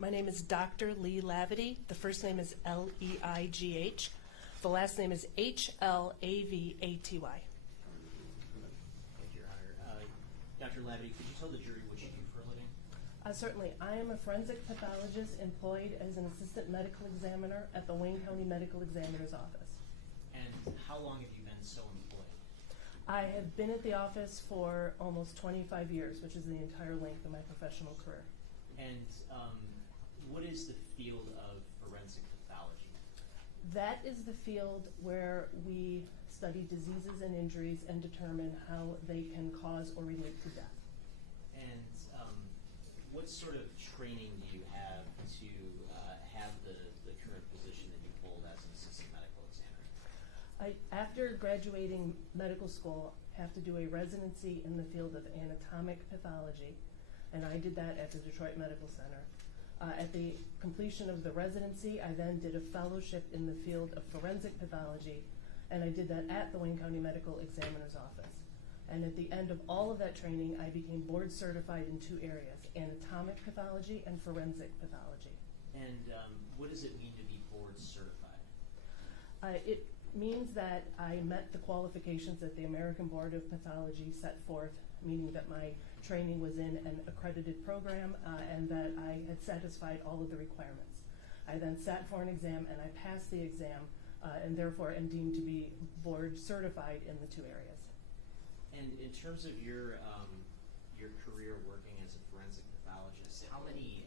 My name is Dr. Leigh Hlavaty. The first name is Leigh. The last name is Hlavaty. Thank you, Your Honor. Dr. Hlavaty, could you tell the jury what you do for a living? Certainly. I am a forensic pathologist employed as an assistant medical examiner at the Wayne County Medical Examiner's Office. And how long have you been so employed? I have been at the office for almost 25 years, which is the entire length of my professional career. And what is the field of forensic pathology? That is the field where we study diseases and injuries and determine how they can cause or relate to death. And what sort of training do you have to have the current position that you hold as an assistant medical examiner? After graduating medical school, I have to do a residency in the field of anatomic pathology, and I did that at the Detroit Medical Center. At the completion of the residency, I then did a fellowship in the field of forensic pathology, and I did that at the Wayne County Medical Examiner's Office. And at the end of all of that training, I became board certified in two areas, anatomic pathology and forensic pathology. And what does it mean to be board certified? It means that I met the qualifications that the American Board of Pathology set forth, meaning that my training was in an accredited program and that I had satisfied all of the requirements. I then sat for an exam and I passed the exam and therefore am deemed to be board certified in the two areas. And in terms of your career working as a forensic pathologist, how many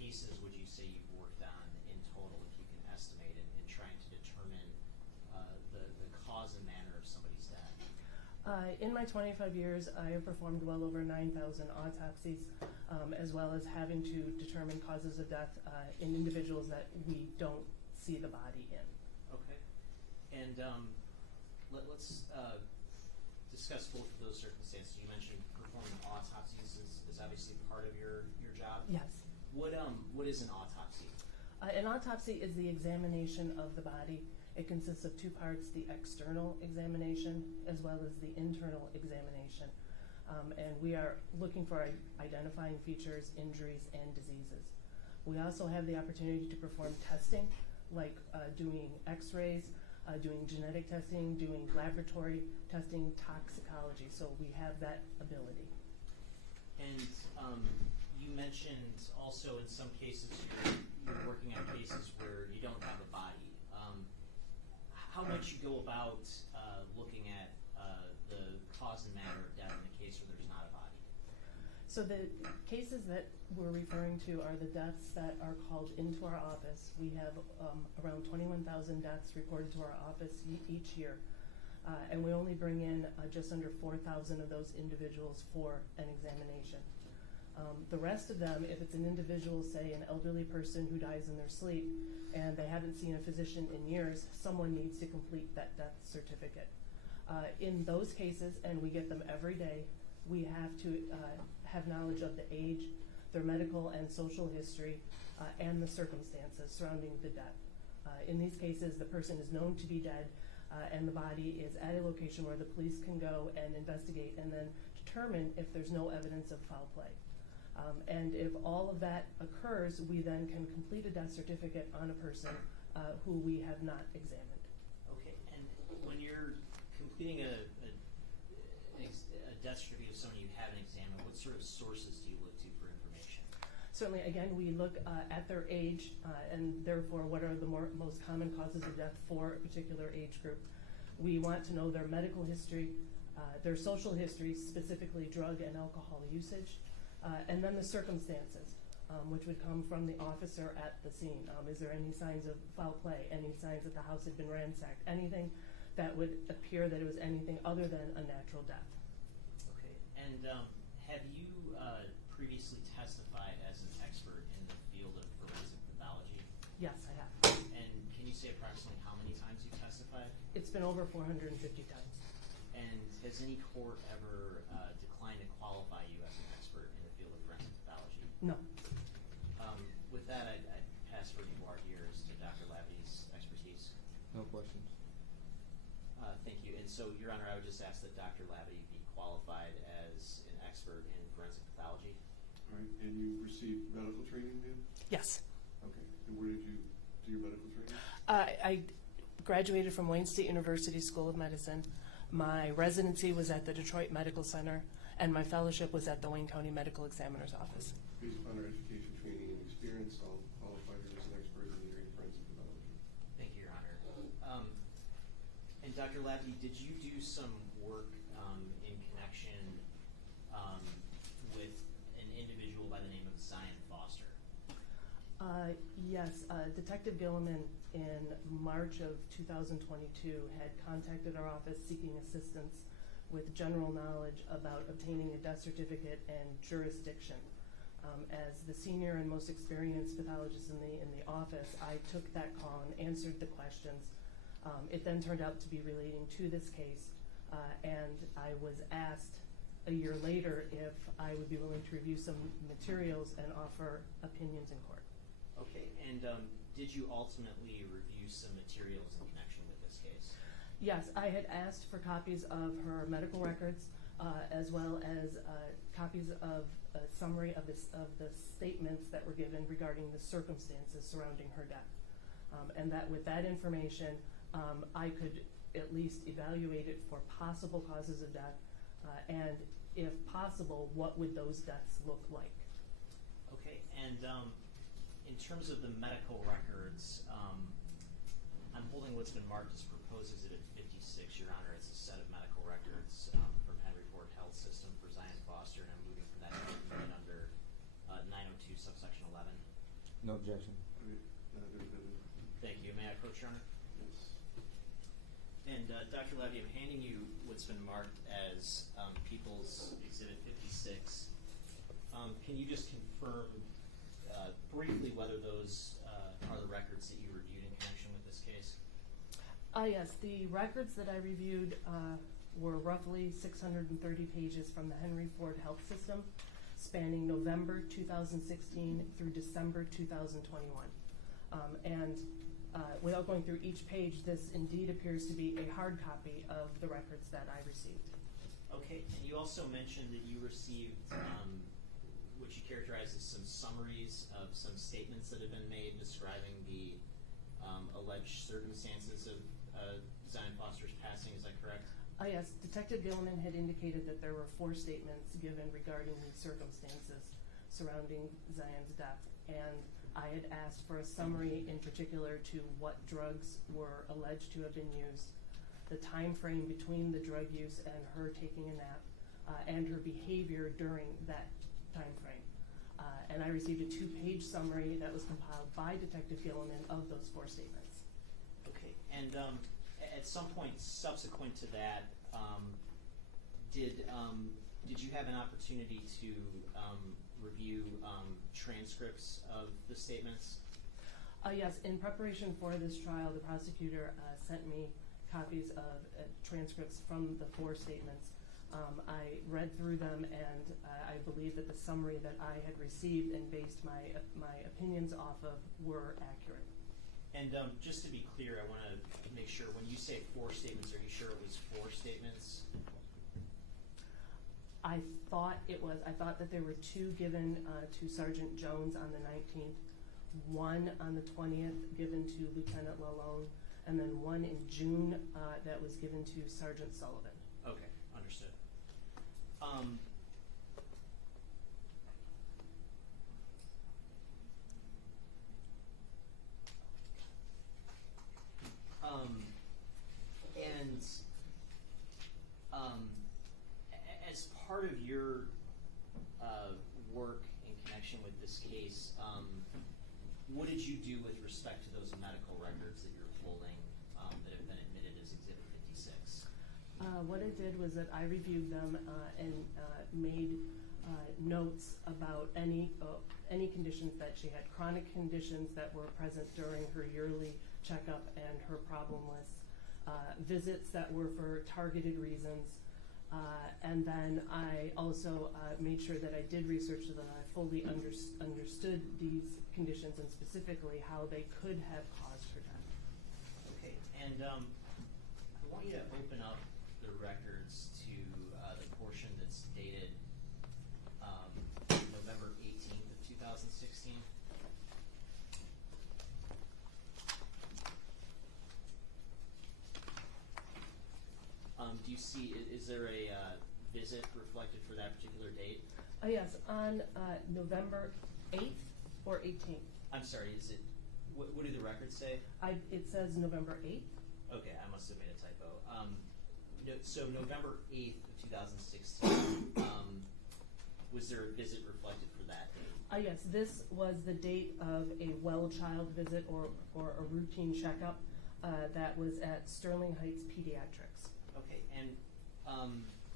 cases would you say you've worked on in total, if you can estimate, in trying to determine the cause and manner of somebody's death? In my 25 years, I have performed well over 9,000 autopsies, as well as having to determine causes of death in individuals that we don't see the body in. Okay. And let's discuss both of those circumstances. You mentioned performing autopsies is obviously part of your job. Yes. What is an autopsy? An autopsy is the examination of the body. It consists of two parts, the external examination as well as the internal examination. And we are looking for identifying features, injuries, and diseases. We also have the opportunity to perform testing, like doing x-rays, doing genetic testing, doing laboratory testing, toxicology. So we have that ability. And you mentioned also in some cases you're working on cases where you don't have a body. How might you go about looking at the cause and manner of death in a case where there's not a body? So the cases that we're referring to are the deaths that are called into our office. We have around 21,000 deaths reported to our office each year. And we only bring in just under 4,000 of those individuals for an examination. The rest of them, if it's an individual, say an elderly person who dies in their sleep and they haven't seen a physician in years, someone needs to complete that death certificate. In those cases, and we get them every day, we have to have knowledge of the age, their medical and social history, and the circumstances surrounding the death. In these cases, the person is known to be dead, and the body is at a location where the police can go and investigate and then determine if there's no evidence of foul play. And if all of that occurs, we then can complete a death certificate on a person who we have not examined. Okay, and when you're completing a death certificate of someone you haven't examined, what sort of sources do you look to for information? Certainly, again, we look at their age and therefore what are the most common causes of death for a particular age group. We want to know their medical history, their social history, specifically drug and alcohol usage, and then the circumstances, which would come from the officer at the scene. Is there any signs of foul play, any signs that the house had been ransacked, anything that would appear that it was anything other than a natural death. Okay, and have you previously testified as an expert in the field of forensic pathology? Yes, I have. And can you say approximately how many times you've testified? It's been over 450 times. And has any court ever declined to qualify you as an expert in the field of forensic pathology? No. With that, I'd pass for you our ears to Dr. Hlavaty's expertise. No questions. Thank you. And so, Your Honor, I would just ask that Dr. Hlavaty be qualified as an expert in forensic pathology. All right, and you received medical training then? Yes. Okay, and where did you do your medical training? I graduated from Wayne State University School of Medicine. My residency was at the Detroit Medical Center, and my fellowship was at the Wayne County Medical Examiner's Office. Based upon our education, training, and experience, I'll qualify you as an expert in the area of forensic pathology. Thank you, Your Honor. And Dr. Hlavaty, did you do some work in connection with an individual by the name of Zion Foster? Yes, Detective Gilliman in March of 2022 had contacted our office seeking assistance with general knowledge about obtaining a death certificate and jurisdiction. As the senior and most experienced pathologist in the office, I took that call and answered the questions. It then turned out to be relating to this case, and I was asked a year later if I would be willing to review some materials and offer opinions in court. Okay, and did you ultimately review some materials in connection with this case? Yes, I had asked for copies of her medical records, as well as copies of a summary of the statements that were given regarding the circumstances surrounding her death. And that with that information, I could at least evaluate it for possible causes of death, and if possible, what would those deaths look like? Okay, and in terms of the medical records, I'm holding what's been marked as proposed exhibit 56, Your Honor. It's a set of medical records from Henry Ford Health System for Zion Foster, and I'm moving from that document under 902 subsection 11. No objection. Thank you. May I approach, Your Honor? Yes. And Dr. Hlavaty, I'm handing you what's been marked as People's Exhibit 56. Can you just confirm briefly whether those are the records that you reviewed in connection with this case? Yes, the records that I reviewed were roughly 630 pages from the Henry Ford Health System, spanning November 2016 through December 2021. Without going through each page, this indeed appears to be a hard copy of the records that I received. Okay, and you also mentioned that you received what you characterized as some summaries of some statements that have been made describing the alleged circumstances of Zion Foster's passing. Is that correct? Yes, Detective Gilliman had indicated that there were 4 statements given regarding the circumstances surrounding Zion's death, and I had asked for a summary in particular to what drugs were alleged to have been used, the time frame between the drug use and her taking a nap, and her behavior during that time frame. And I received a 2-page summary that was compiled by Detective Gilliman of those 4 statements. Okay, and at some point subsequent to that, did you have an opportunity to review transcripts of the statements? Yes, in preparation for this trial, the prosecutor sent me copies of transcripts from the 4 statements. I read through them, and I believe that the summary that I had received and based my opinions off of were accurate. And just to be clear, I want to make sure, when you say 4 statements, are you sure it was 4 statements? I thought that there were 2 given to Sergeant Jones on the 19th, 1 on the 20th given to Lieutenant Lalone, and then 1 in June that was given to Sergeant Sullivan. Okay, understood. As part of your work in connection with this case, what did you do with respect to those medical records that you're holding that have been admitted as Exhibit 56? What I did was that I reviewed them and made notes about any conditions that she had, chronic conditions that were present during her yearly checkup and her problem list, visits that were for targeted reasons, and then I also made sure that I did research so that I fully understood these conditions and specifically how they could have caused her death. Okay, and I want you to open up the records to the portion that's dated November 18th of 2016. Do you see, is there a visit reflected for that particular date? Yes, on November 8th or 18th. I'm sorry, is it, what do the records say? It says November 8th. Okay, I must have made a typo. So November 8th of 2016, was there a visit reflected for that date? Yes, this was the date of a well child visit or a routine checkup that was at Sterling Heights Pediatrics. Okay, and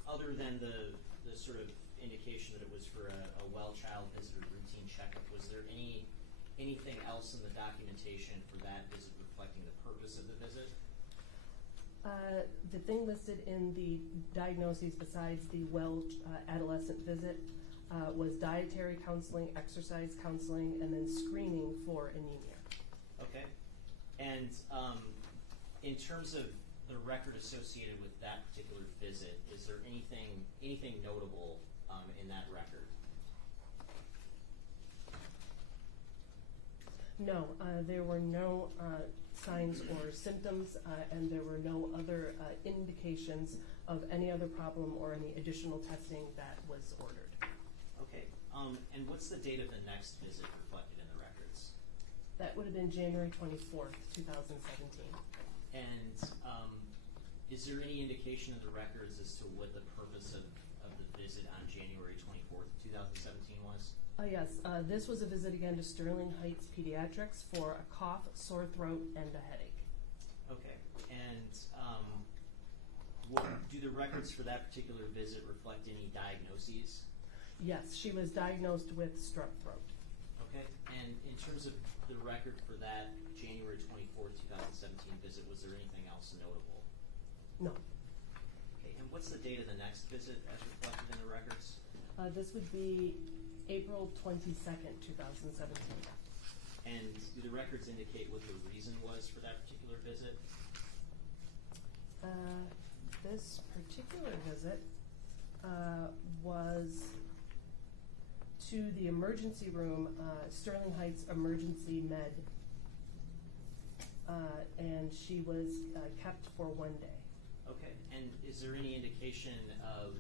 other than the sort of indication that it was for a well child visit or routine checkup, was there anything else in the documentation for that visit reflecting the purpose of the visit? The thing listed in the diagnoses besides the well adolescent visit was dietary counseling, exercise counseling, and then screening for anemia. Okay, and in terms of the record associated with that particular visit, is there anything notable in that record? No, there were no signs or symptoms, and there were no other indications of any other problem or any additional testing that was ordered. Okay, and what's the date of the next visit reflected in the records? That would have been January 24th, 2017. And is there any indication in the records as to what the purpose of the visit on January 24th, 2017 was? Yes, this was a visit again to Sterling Heights Pediatrics for a cough, sore throat, and a headache. Okay, and do the records for that particular visit reflect any diagnoses? Yes, she was diagnosed with strep throat. Okay, and in terms of the record for that January 24th, 2017 visit, was there anything else notable? No. Okay, and what's the date of the next visit as reflected in the records? This would be April 22nd, 2017. And do the records indicate what the reason was for that particular visit? This particular visit was to the emergency room, Sterling Heights Emergency Med, and she was kept for 1 day. Okay, and is there any indication of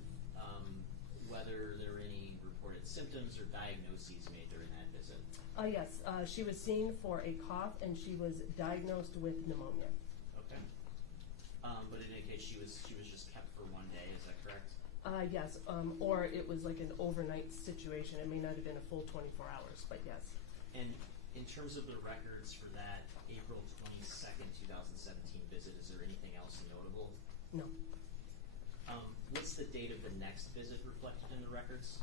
whether there were any reported symptoms or diagnoses made during that visit? Yes, she was seen for a cough and she was diagnosed with pneumonia. Okay, but it indicates she was just kept for 1 day. Is that correct? Yes, or it was like an overnight situation. It may not have been a full 24 hours, but yes. And in terms of the records for that April 22nd, 2017 visit, is there anything else notable? No. What's the date of the next visit reflected in the records?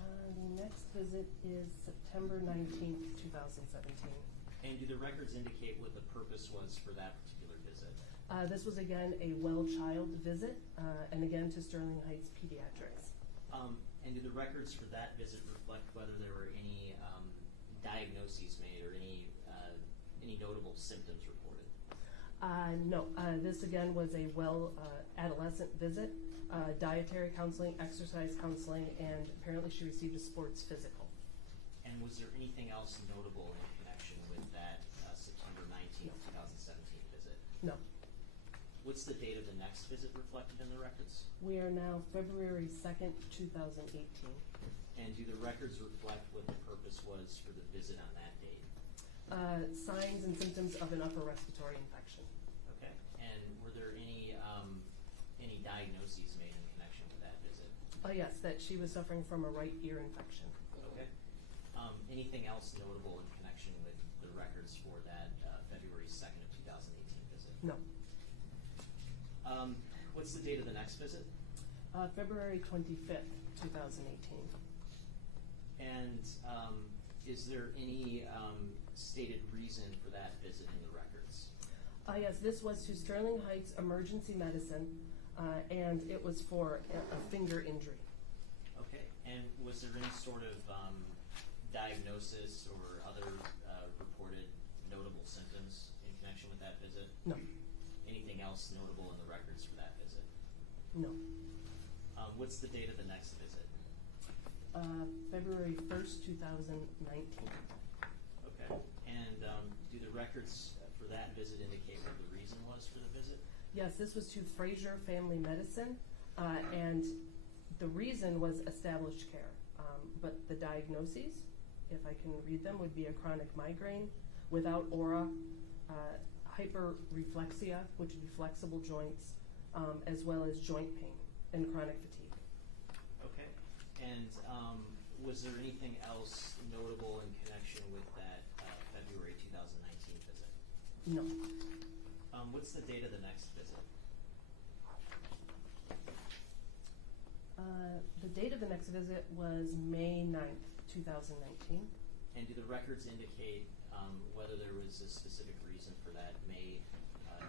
The next visit is September 19th, 2017. And do the records indicate what the purpose was for that particular visit? This was again a well child visit, and again to Sterling Heights Pediatrics. And do the records for that visit reflect whether there were any diagnoses made or any notable symptoms reported? No, this again was a well adolescent visit, dietary counseling, exercise counseling, and apparently she received a sports physical. And was there anything else notable in connection with that September 19th, 2017 visit? No. What's the date of the next visit reflected in the records? We are now February 2nd, 2018. And do the records reflect what the purpose was for the visit on that date? Signs and symptoms of an upper respiratory infection. Okay. And were there any diagnoses made in connection with that visit? Yes, that she was suffering from a right ear infection. Okay. Anything else notable in connection with the records for that February 2nd of 2018 visit? No. What's the date of the next visit? February 25th, 2018. And is there any stated reason for that visit in the records? Yes, this was to Sterling Heights Emergency Medicine, and it was for a finger injury. Okay, and was there any sort of diagnosis or other reported notable symptoms in connection with that visit? No. Anything else notable in the records for that visit? No. What's the date of the next visit? February 1st, 2019. Okay. And do the records for that visit indicate what the reason was for the visit? Yes, this was to Frazier Family Medicine, and the reason was established care. But the diagnoses, if I can read them, would be a chronic migraine without aura, hyperreflexia, which would be flexible joints, as well as joint pain and chronic fatigue. Okay. And was there anything else notable in connection with that February 2019 visit? No. What's the date of the next visit? The date of the next visit was May 9th, 2019. And do the records indicate whether there was a specific reason for that May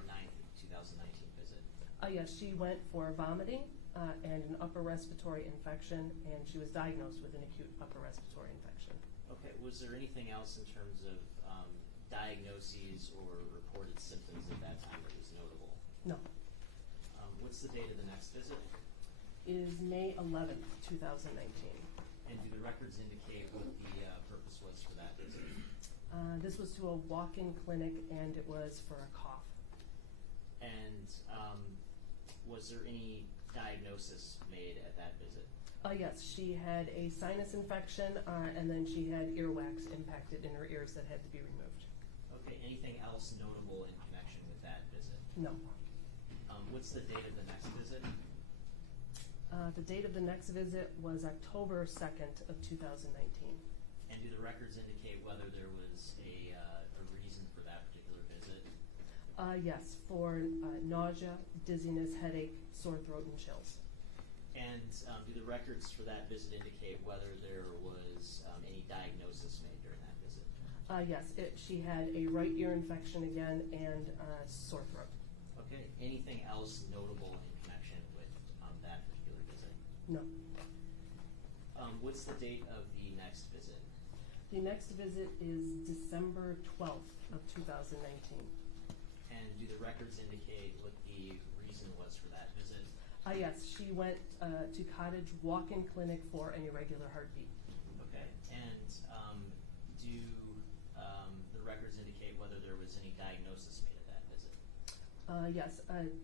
9th, 2019 visit? Yes, she went for vomiting and an upper respiratory infection, and she was diagnosed with an acute upper respiratory infection. Okay. Was there anything else in terms of diagnoses or reported symptoms at that time that was notable? No. What's the date of the next visit? Is May 11th, 2019. And do the records indicate what the purpose was for that visit? This was to a walk-in clinic, and it was for a cough. And was there any diagnosis made at that visit? Yes, she had a sinus infection, and then she had earwax impacted in her ears that had to be removed. Okay. Anything else notable in connection with that visit? No. What's the date of the next visit? The date of the next visit was October 2nd of 2019. And do the records indicate whether there was a reason for that particular visit? Yes, for nausea, dizziness, headache, sore throat, and chills. And do the records for that visit indicate whether there was any diagnosis made during that visit? Yes, she had a right ear infection again and sore throat. Okay. Anything else notable in connection with that particular visit? No. What's the date of the next visit? The next visit is December 12th of 2019. And do the records indicate what the reason was for that visit? Yes, she went to Cottage Walk-in Clinic for an irregular heartbeat. Okay. And do the records indicate whether there was any diagnosis made at that visit? Yes,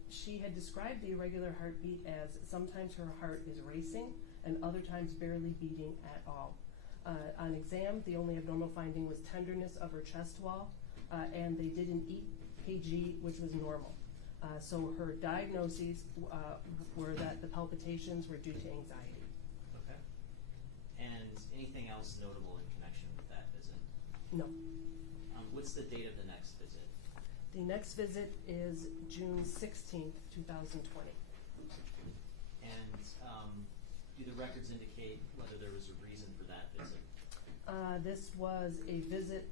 she had described the irregular heartbeat as sometimes her heart is racing and other times barely beating at all. On exam, the only abnormal finding was tenderness of her chest wall, and they did an EKG, which was normal. So her diagnoses were that the palpitations were due to anxiety. Okay. And anything else notable in connection with that visit? No. What's the date of the next visit? The next visit is June 16th, 2020. And do the records indicate whether there was a reason for that visit? This was a visit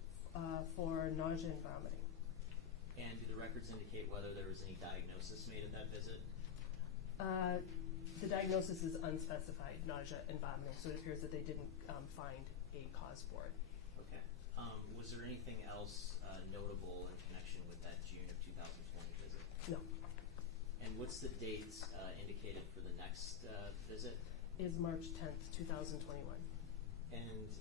for nausea and vomiting. And do the records indicate whether there was any diagnosis made at that visit? The diagnosis is unspecified, nausea and vomiting, so it appears that they didn't find a cause for it. Okay. Was there anything else notable in connection with that June of 2020 visit? No. And what's the date indicated for the next visit? Is March 10th, 2021. And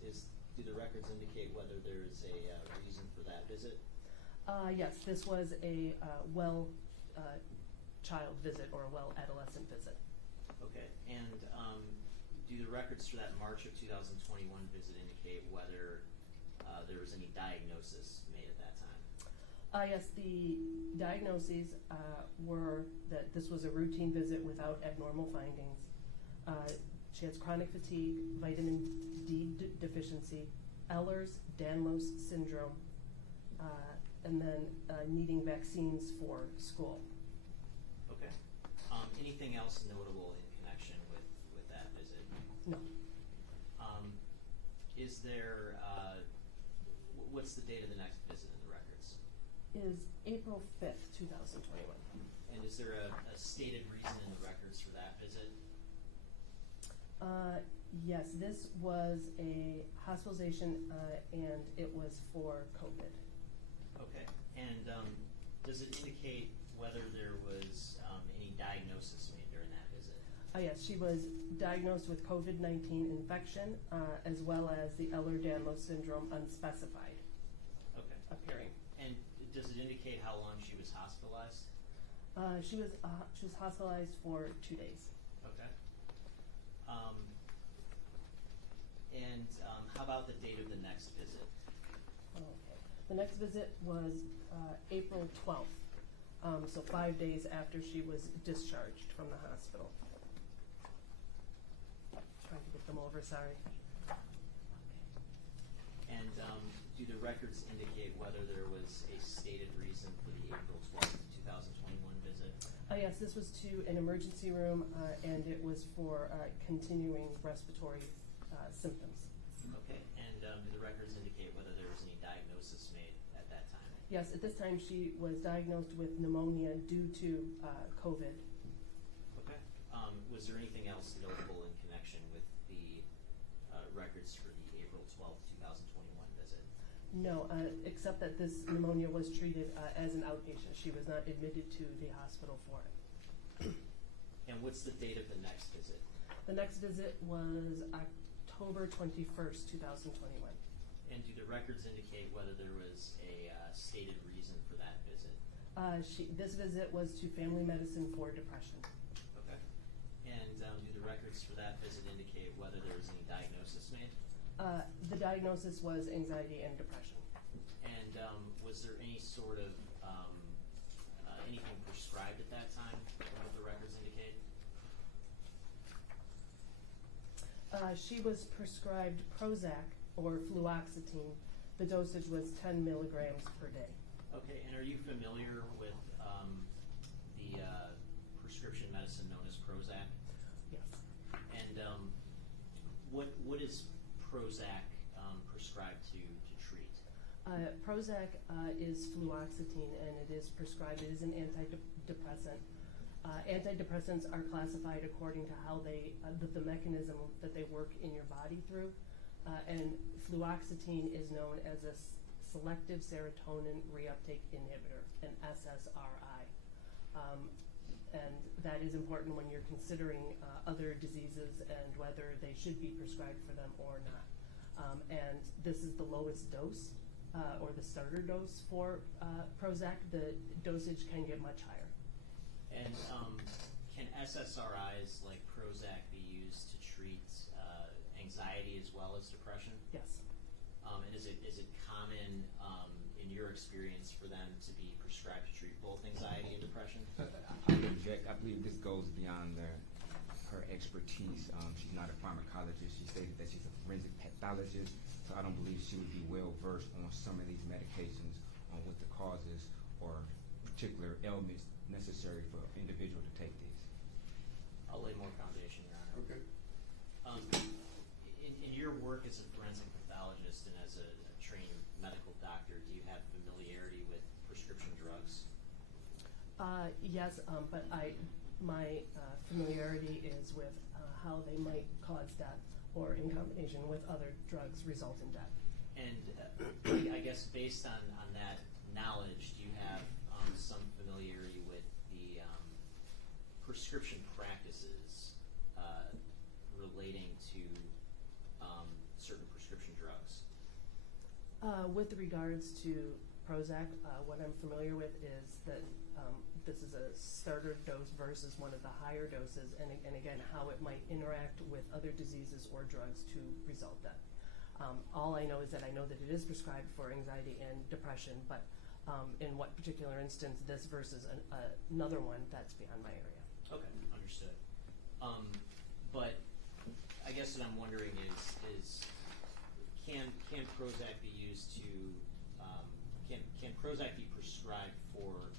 do the records indicate whether there is a reason for that visit? Yes, this was a well child visit or a well adolescent visit. Okay. And do the records for that March of 2021 visit indicate whether there was any diagnosis made at that time? Yes, the diagnoses were that this was a routine visit without abnormal findings. She has chronic fatigue, vitamin D deficiency, Ehlers-Danlos syndrome, and then needing vaccines for school. Okay. Anything else notable in connection with that visit? No. Is there, what's the date of the next visit in the records? Is April 5th, 2021. And is there a stated reason in the records for that visit? Yes, this was a hospitalization and it was for COVID. Okay. And does it indicate whether there was any diagnosis made during that visit? Yes, she was diagnosed with COVID-19 infection, as well as the Ehlers-Danlos syndrome unspecified Okay. appearing. And does it indicate how long she was hospitalized? She was hospitalized for 2 days. Okay. And how about the date of the next visit? Okay. The next visit was April 12th, so 5 days after she was discharged from the hospital. Trying to get them over, sorry. And do the records indicate whether there was a stated reason for the April 12th, 2021 visit? Yes, this was to an emergency room, and it was for continuing respiratory symptoms. Okay. And do the records indicate whether there was any diagnosis made at that time? Yes, at this time she was diagnosed with pneumonia due to COVID. Okay. Was there anything else notable in connection with the records for the April 12th, 2021 visit? No, except that this pneumonia was treated as an outpatient. She was not admitted to the hospital for it. And what's the date of the next visit? The next visit was October 21st, 2021. And do the records indicate whether there was a stated reason for that visit? This visit was to family medicine for depression. Okay. And do the records for that visit indicate whether there was any diagnosis made? The diagnosis was anxiety and depression. And was there any sort of anything prescribed at that time? What do the records indicate? She was prescribed Prozac or fluoxetine. The dosage was 10 milligrams per day. Okay, and are you familiar with the prescription medicine known as Prozac? Yes. And what is Prozac prescribed to treat? Prozac is fluoxetine, and it is prescribed. It is an antidepressant. Antidepressants are classified according to how they, the mechanism that they work in your body through. And fluoxetine is known as a selective serotonin reuptake inhibitor, an SSRI. And that is important when you're considering other diseases and whether they should be prescribed for them or not. And this is the lowest dose, or the starter dose for Prozac. The dosage can get much higher. And can SSRIs like Prozac be used to treat anxiety as well as depression? Yes. And is it common in your experience for them to be prescribed to treat both anxiety and depression? I object. I believe this goes beyond her expertise. She's not a pharmacologist. She stated that she's a forensic pathologist, so I don't believe she would be well versed on some of these medications, on what the causes or particular ailments necessary for an individual to take these. I'll lay more foundation, Your Honor. Okay. In your work as a forensic pathologist and as a trained medical doctor, do you have familiarity with prescription drugs? Yes, but my familiarity is with how they might cause death, or in combination with other drugs result in death. And I guess based on that knowledge, do you have some familiarity with the prescription practices relating to certain prescription drugs? With regards to Prozac, what I'm familiar with is that this is a starter dose versus one of the higher doses, and again, how it might interact with other diseases or drugs to result death. All I know is that I know that it is prescribed for anxiety and depression, but in what particular instance this versus another one, that's beyond my area. Okay, understood. But I guess what I'm wondering is can Prozac be used to can Prozac be prescribed for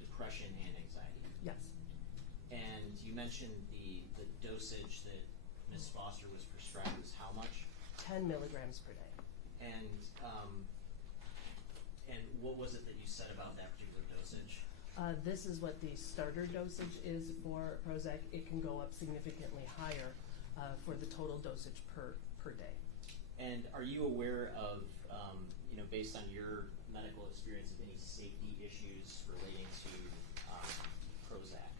depression and anxiety? Yes. And you mentioned the dosage that Ms. Foster was prescribed was how much? 10 milligrams per day. And what was it that you said about that particular dosage? This is what the starter dosage is for Prozac. It can go up significantly higher for the total dosage per day. And are you aware of, based on your medical experience, of any safety issues relating to Prozac?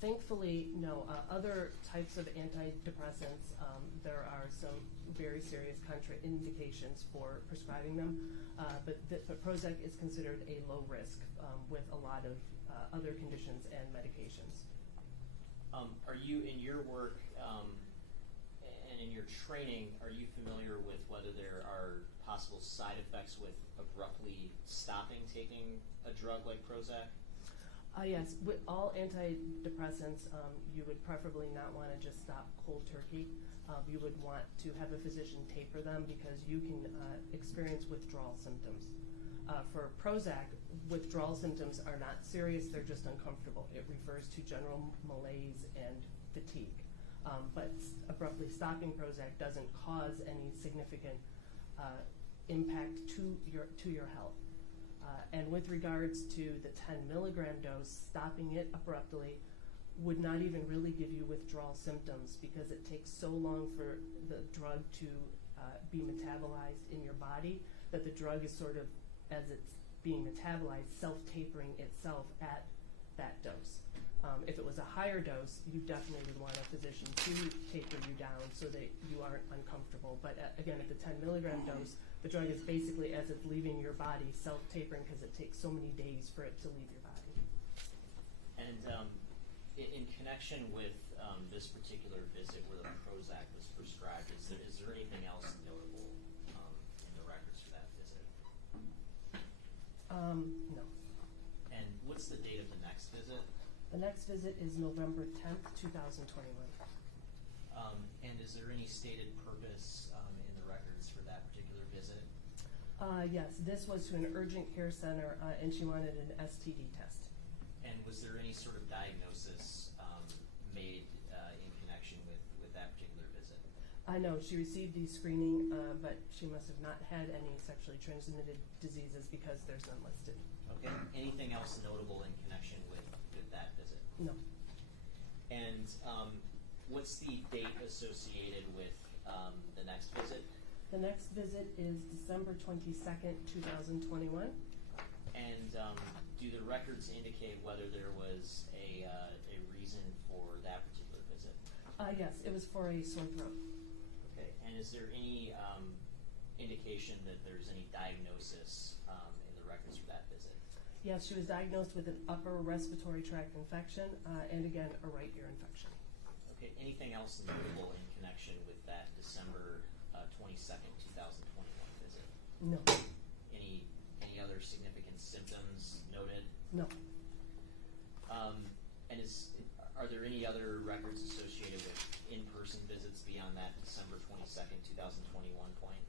Thankfully, no. Other types of antidepressants, there are some very serious contraindications for prescribing them, but Prozac is considered a low risk with a lot of other conditions and medications. Are you, in your work and in your training, are you familiar with whether there are possible side effects with abruptly stopping taking a drug like Prozac? Yes, with all antidepressants, you would preferably not want to just stop cold turkey. You would want to have a physician taper them because you can experience withdrawal symptoms. For Prozac, withdrawal symptoms are not serious, they're just uncomfortable. It refers to general malaise and fatigue. But abruptly stopping Prozac doesn't cause any significant impact to your health. And with regards to the 10 milligram dose, stopping it abruptly would not even really give you withdrawal symptoms because it takes so long for the drug to be metabolized in your body that the drug is sort of, as it's being metabolized, self-tapering itself at that dose. If it was a higher dose, you definitely would want a physician to taper you down so that you aren't uncomfortable. But again, at the 10 milligram dose, the drug is basically, as it's leaving your body, self-tapering because it takes so many days for it to leave your body. And in connection with this particular visit where the Prozac was prescribed, is there anything else notable in the records for that visit? No. And what's the date of the next visit? The next visit is November 10th, 2021. And is there any stated purpose in the records for that particular visit? Yes, this was to an urgent care center, and she wanted an STD test. And was there any sort of diagnosis made in connection with that particular visit? No, she received the screening, but she must have not had any sexually transmitted diseases because there's none listed. Okay. Anything else notable in connection with that visit? No. And what's the date associated with the next visit? The next visit is December 22nd, 2021. And do the records indicate whether there was a reason for that particular visit? Yes, it was for a sore throat. Okay. And is there any indication that there's any diagnosis in the records for that visit? Yes, she was diagnosed with an upper respiratory tract infection and again, a right ear infection. Okay. Anything else notable in connection with that December 22nd, 2021 visit? No. Any other significant symptoms noted? No. And are there any other records associated with in-person visits beyond that December 22nd, 2021 point?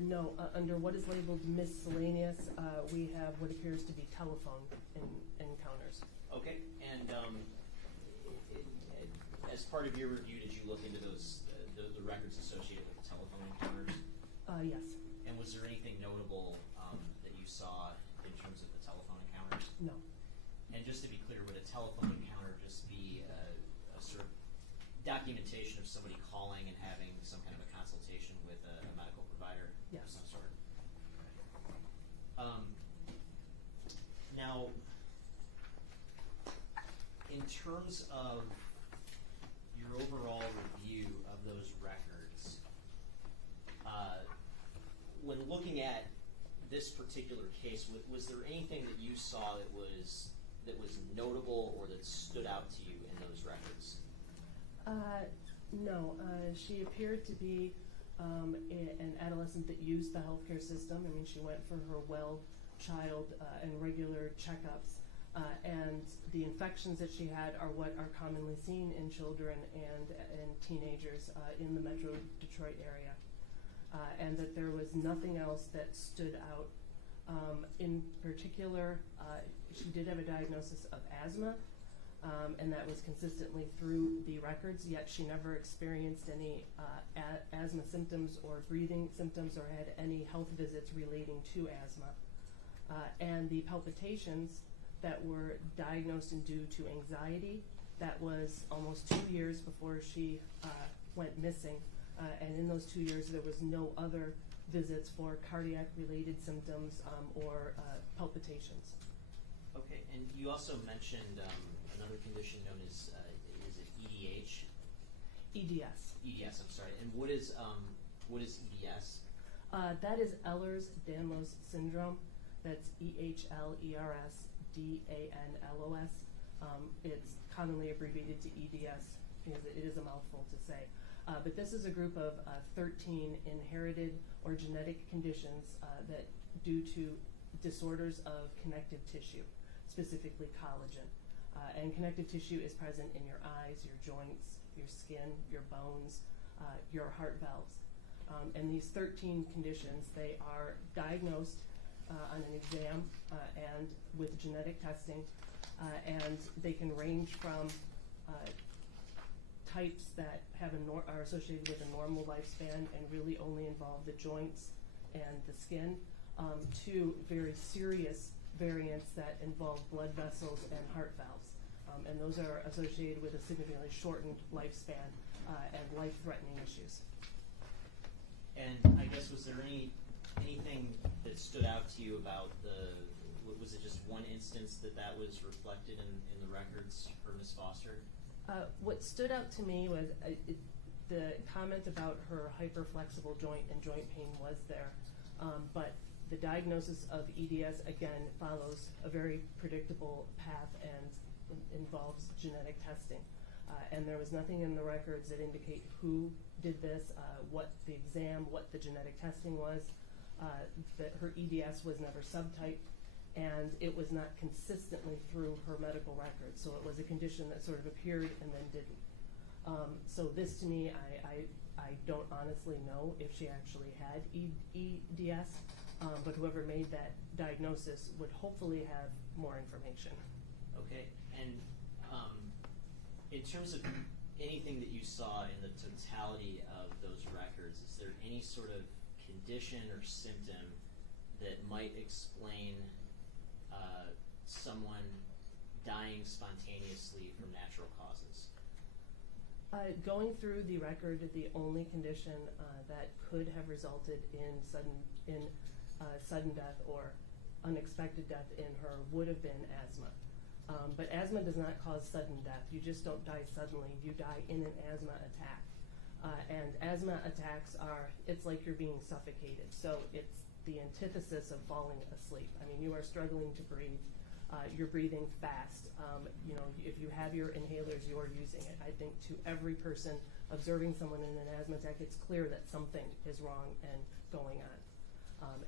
No. Under what is labeled miscellaneous, we have what appears to be telephone encounters. Okay. And as part of your review, did you look into those the records associated with the telephone encounters? Yes. And was there anything notable that you saw in terms of the telephone encounters? No. And just to be clear, would a telephone encounter just be a sort of documentation of somebody calling and having some kind of a consultation with a medical provider Yes. of some sort? Now, in terms of your overall review of those records, when looking at this particular case, was there anything that you saw that was notable or that stood out to you in those records? No. She appeared to be an adolescent that used the healthcare system. I mean, she went for her well child and regular checkups. And the infections that she had are what are commonly seen in children and teenagers in the Metro Detroit area. And that there was nothing else that stood out. In particular, she did have a diagnosis of asthma, and that was consistently through the records, yet she never experienced any asthma symptoms or breathing symptoms or had any health visits relating to asthma. And the palpitations that were diagnosed and due to anxiety, that was almost 2 years before she went missing. And in those 2 years, there was no other visits for cardiac-related symptoms or palpitations. Okay, and you also mentioned another condition known as, is it EDH? EDS. EDS, I'm sorry. And what is EDS? That is Ehlers-Danlos syndrome. That's EHLERS-DANLOS. It's commonly abbreviated to EDS because it is a mouthful to say. But this is a group of 13 inherited or genetic conditions that due to disorders of connective tissue, specifically collagen. And connective tissue is present in your eyes, your joints, your skin, your bones, your heart valves. And these 13 conditions, they are diagnosed on an exam and with genetic testing, and they can range from types that have are associated with a normal lifespan and really only involve the joints and the skin, to very serious variants that involve blood vessels and heart valves. And those are associated with a significantly shortened lifespan and life-threatening issues. And I guess, was there anything that stood out to you about was it just one instance that was reflected in the records for Ms. Foster? What stood out to me was the comment about her hyperflexible joint and joint pain was there, but the diagnosis of EDS, again, follows a very predictable path and involves genetic testing. And there was nothing in the records that indicate who did this, what the exam, what the genetic testing was, that her EDS was never subtyped, and it was not consistently through her medical records. So it was a condition that sort of appeared and then didn't. So this, to me, I don't honestly know if she actually had EDS, but whoever made that diagnosis would hopefully have more information. Okay, and in terms of anything that you saw in the totality of those records, is there any sort of condition or symptom that might explain someone dying spontaneously from natural causes? Going through the record, the only condition that could have resulted in sudden death or unexpected death in her would have been asthma. But asthma does not cause sudden death. You just don't die suddenly. You die in an asthma attack. And asthma attacks it's like you're being suffocated. So it's the antithesis of falling asleep. I mean, you are struggling to breathe. You're breathing fast. If you have your inhalers, you are using it. I think to every person observing someone in an asthma attack, it's clear that something is wrong and going on.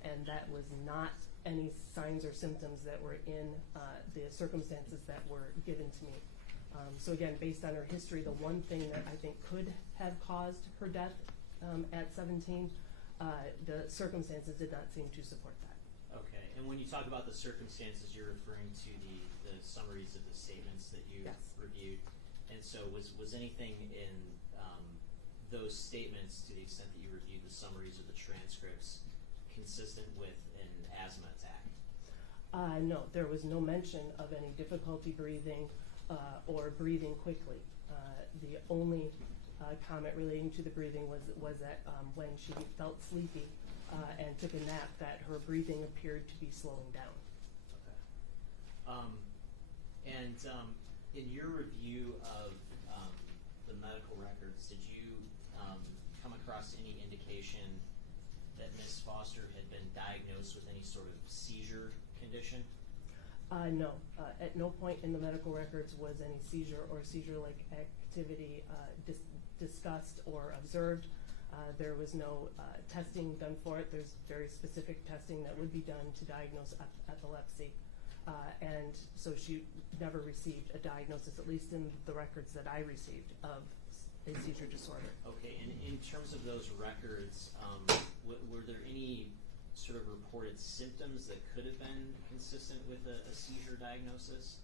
And that was not any signs or symptoms that were in the circumstances that were given to me. So again, based on her history, the one thing that I think could have caused her death at 17, the circumstances did not seem to support that. Okay, and when you talk about the circumstances, you're referring to the summaries of the statements that you Yes. reviewed. And so was anything in those statements, to the extent that you reviewed the summaries of the transcripts, consistent with an asthma attack? No, there was no mention of any difficulty breathing or breathing quickly. The only comment relating to the breathing was that when she felt sleepy and took a nap, that her breathing appeared to be slowing down. Okay. In your review of the medical records, did you come across any indication that Ms. Foster had been diagnosed with any sort of seizure condition? No. At no point in the medical records was any seizure or seizure-like activity discussed or observed. There was no testing done for it. There's very specific testing that would be done to diagnose epilepsy. And so she never received a diagnosis, at least in the records that I received, of a seizure disorder. Okay, and in terms of those records, were there any sort of reported symptoms that could have been consistent with a seizure diagnosis?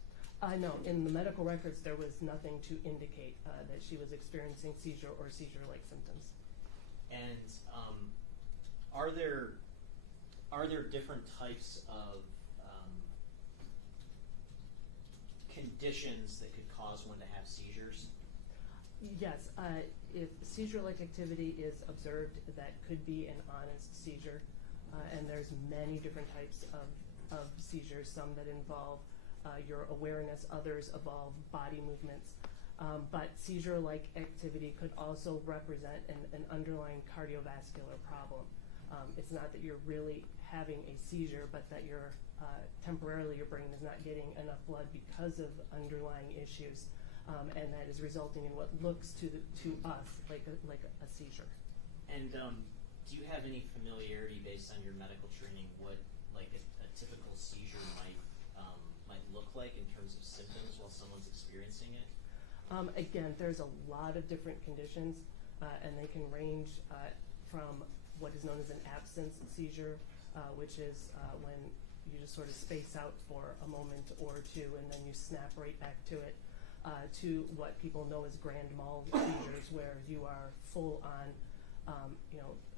No, in the medical records there was nothing to indicate that she was experiencing seizure or seizure-like symptoms. And are there different types of conditions that could cause one to have seizures? Yes, if seizure-like activity is observed, that could be an honest seizure, and there's many different types of seizures, some that involve your awareness, others evolve body movements. But seizure-like activity could also represent an underlying cardiovascular problem. It's not that you're really having a seizure, but that you're temporarily your brain is not getting enough blood because of underlying issues, and that is resulting in what looks to us like a seizure. And do you have any familiarity based on your medical training what like a typical seizure might look like in terms of symptoms while someone's experiencing it? Again, there's a lot of different conditions, and they can range from what is known as an absence seizure, which is when you just sort of space out for a moment or two and then you snap right back to it, to what people know as grand mal seizures, where you are full on,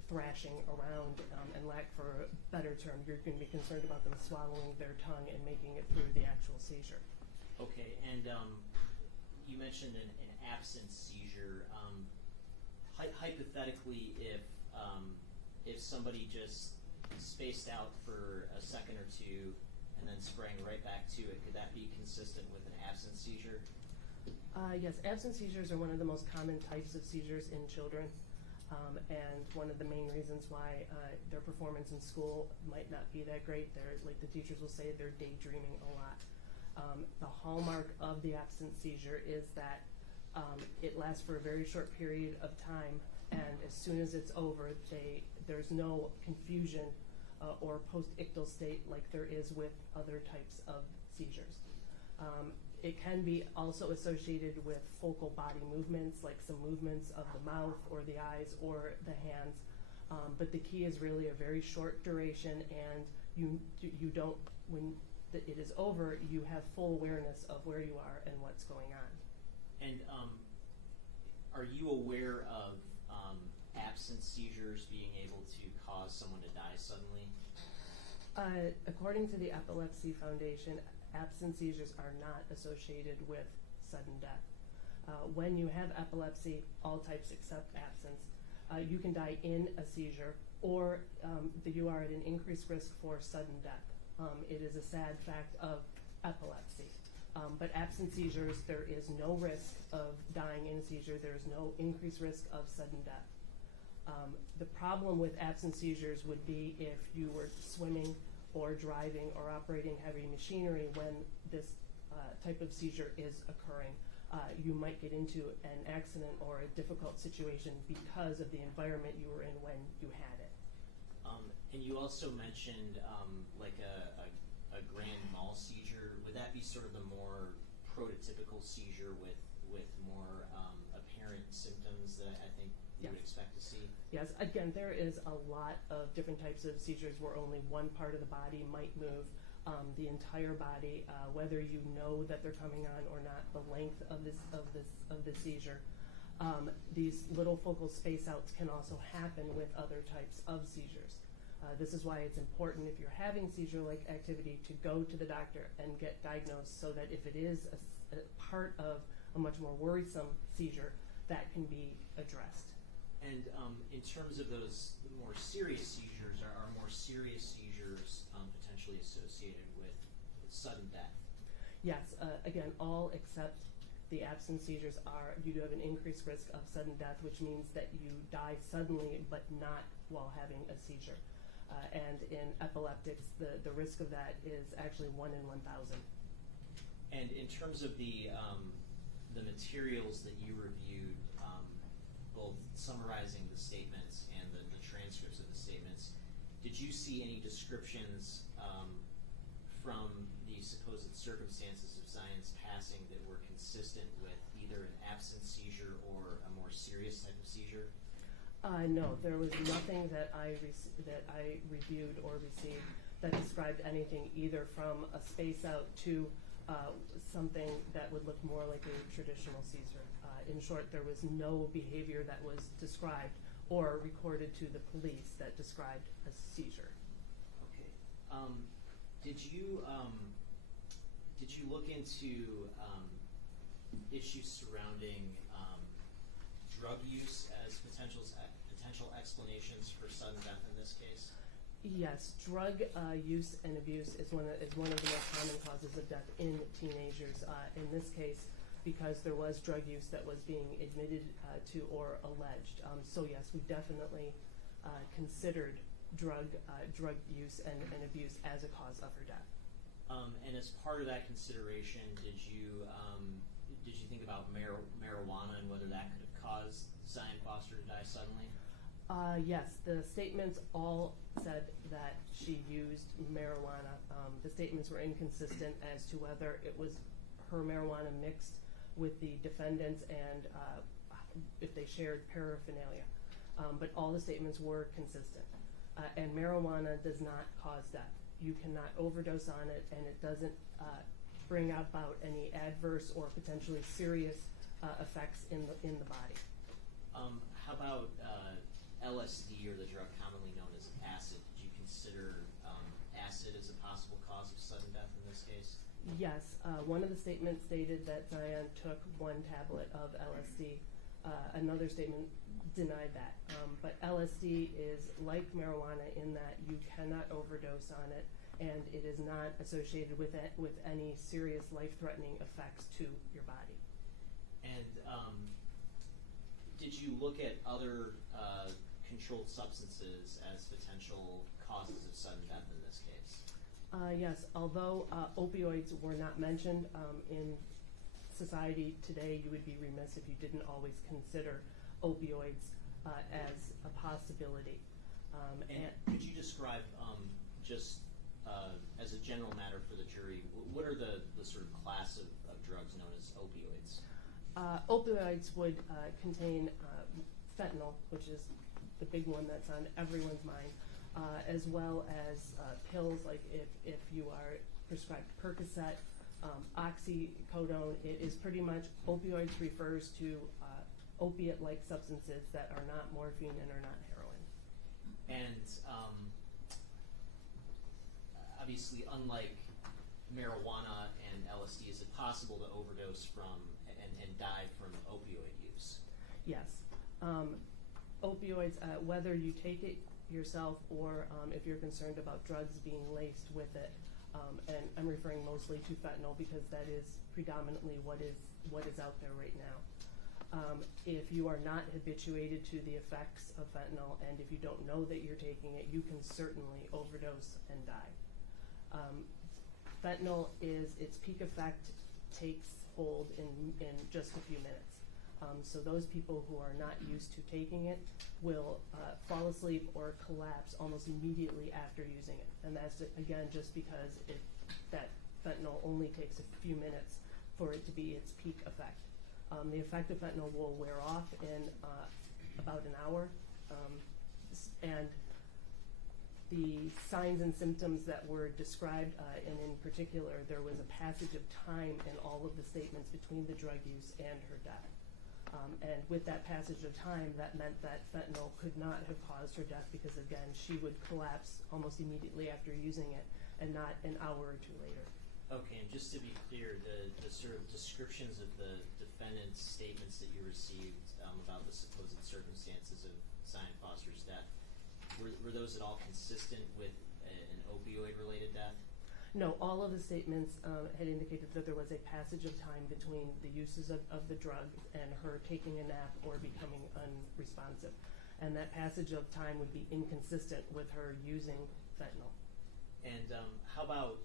thrashing around, and lack for a better term, you're going to be concerned about them swallowing their tongue and making it through the actual seizure. Okay, and you mentioned an absence seizure. Hypothetically, if somebody just spaced out for a second or two and then sprang right back to it, could that be consistent with an absence seizure? Yes, absence seizures are one of the most common types of seizures in children, and one of the main reasons why their performance in school might not be that great. They're, like the teachers will say, they're daydreaming a lot. The hallmark of the absence seizure is that it lasts for a very short period of time, and as soon as it's over, there's no confusion or post-ictal state like there is with other types of seizures. It can be also associated with focal body movements, like some movements of the mouth or the eyes or the hands. But the key is really a very short duration, and you don't, when it is over, you have full awareness of where you are and what's going on. And are you aware of absence seizures being able to cause someone to die suddenly? According to the Epilepsy Foundation, absence seizures are not associated with sudden death. When you have epilepsy, all types except absence, you can die in a seizure, or you are at an increased risk for sudden death. It is a sad fact of epilepsy. But absent seizures, there is no risk of dying in a seizure. There is no increased risk of sudden death. The problem with absent seizures would be if you were swimming or driving or operating heavy machinery when this type of seizure is occurring. You might get into an accident or a difficult situation because of the environment you were in when you had it. And you also mentioned like a grand mal seizure. Would that be sort of the more prototypical seizure with more apparent symptoms that I think you would expect to see? Yes, again, there is a lot of different types of seizures where only one part of the body might move. The entire body, whether you know that they're coming on or not, the length of the seizure. These little focal space outs can also happen with other types of seizures. This is why it's important, if you're having seizure-like activity, to go to the doctor and get diagnosed, so that if it is a part of a much more worrisome seizure, that can be addressed. And in terms of those more serious seizures, are more serious seizures potentially associated with sudden death? Yes, again, all except the absence seizures you do have an increased risk of sudden death, which means that you die suddenly but not while having a seizure. And in epileptics, the risk of that is actually 1 in 1,000. And in terms of the materials that you reviewed, both summarizing the statements and the transcripts of the statements, did you see any descriptions from the supposed circumstances of Zion's passing that were consistent with either an absent seizure or a more serious type of seizure? No, there was nothing that I reviewed or received that described anything either from a space out to something that would look more like a traditional seizure. In short, there was no behavior that was described or recorded to the police that described a seizure. Okay. Did you look into issues surrounding drug use as potential explanations for sudden death in this case? Yes, drug use and abuse is one of the most common causes of death in teenagers. In this case, because there was drug use that was being admitted to or alleged. So yes, we definitely considered drug use and abuse as a cause of her death. And as part of that consideration, did you think about marijuana and whether that could have caused Zion Foster to die suddenly? Yes, the statements all said that she used marijuana. The statements were inconsistent as to whether it was her marijuana mixed with the defendants and if they shared paraphernalia. But all the statements were consistent. And marijuana does not cause death. You cannot overdose on it, and it doesn't bring about any adverse or potentially serious effects in the body. How about LSD, or the drug commonly known as acid? Did you consider acid as a possible cause of sudden death in this case? Yes, one of the statements stated that Zion took 1 tablet of LSD. Another statement denied that. But LSD is like marijuana in that you cannot overdose on it, and it is not associated with any serious life-threatening effects to your body. And did you look at other controlled substances as potential causes of sudden death in this case? Yes, although opioids were not mentioned in society today, you would be remiss if you didn't always consider opioids as a possibility. And could you describe, just as a general matter for the jury, what are the sort of class of drugs known as opioids? Opioids would contain fentanyl, which is the big one that's on everyone's mind, as well as pills, like if you are prescribed Percocet, oxycodone. It is pretty much, opioids refers to opiate-like substances that are not morphine and are not heroin. And obviously, unlike marijuana and LSD, is it possible to overdose from and die from opioid use? Yes. Opioids, whether you take it yourself or if you're concerned about drugs being laced with it, and I'm referring mostly to fentanyl because that is predominantly what is out there right now. If you are not habituated to the effects of fentanyl, and if you don't know that you're taking it, you can certainly overdose and die. Fentanyl its peak effect takes hold in just a few minutes. So those people who are not used to taking it will fall asleep or collapse almost immediately after using it. And that's, again, just because that fentanyl only takes a few minutes for it to be its peak effect. The effect of fentanyl will wear off in about an hour. And the signs and symptoms that were described, and in particular, there was a passage of time in all of the statements between the drug use and her death. And with that passage of time, that meant that fentanyl could not have caused her death because, again, she would collapse almost immediately after using it and not an hour or two later. Okay, and just to be clear, the sort of descriptions of the defendant's statements that you received about the supposed circumstances of Zion Foster's death, were those at all consistent with an opioid-related death? No, all of the statements had indicated that there was a passage of time between the uses of the drug and her taking a nap or becoming unresponsive. And that passage of time would be inconsistent with her using fentanyl. And how about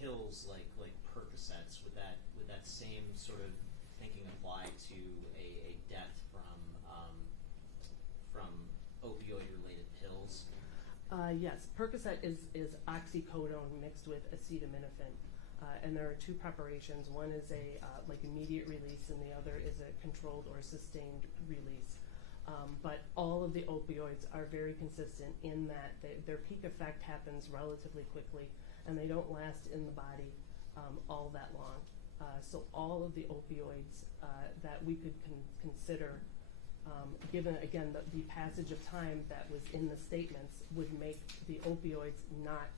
pills like Percocets? Would that same sort of thinking apply to a death from opioid-related pills? Yes, Percocet is oxycodone mixed with acetaminophen, and there are 2 preparations. One is a like immediate release, and the other is a controlled or sustained release. But all of the opioids are very consistent in that their peak effect happens relatively quickly, and they don't last in the body all that long. So all of the opioids that we could consider, given, again, the passage of time that was in the statements, would make the opioids not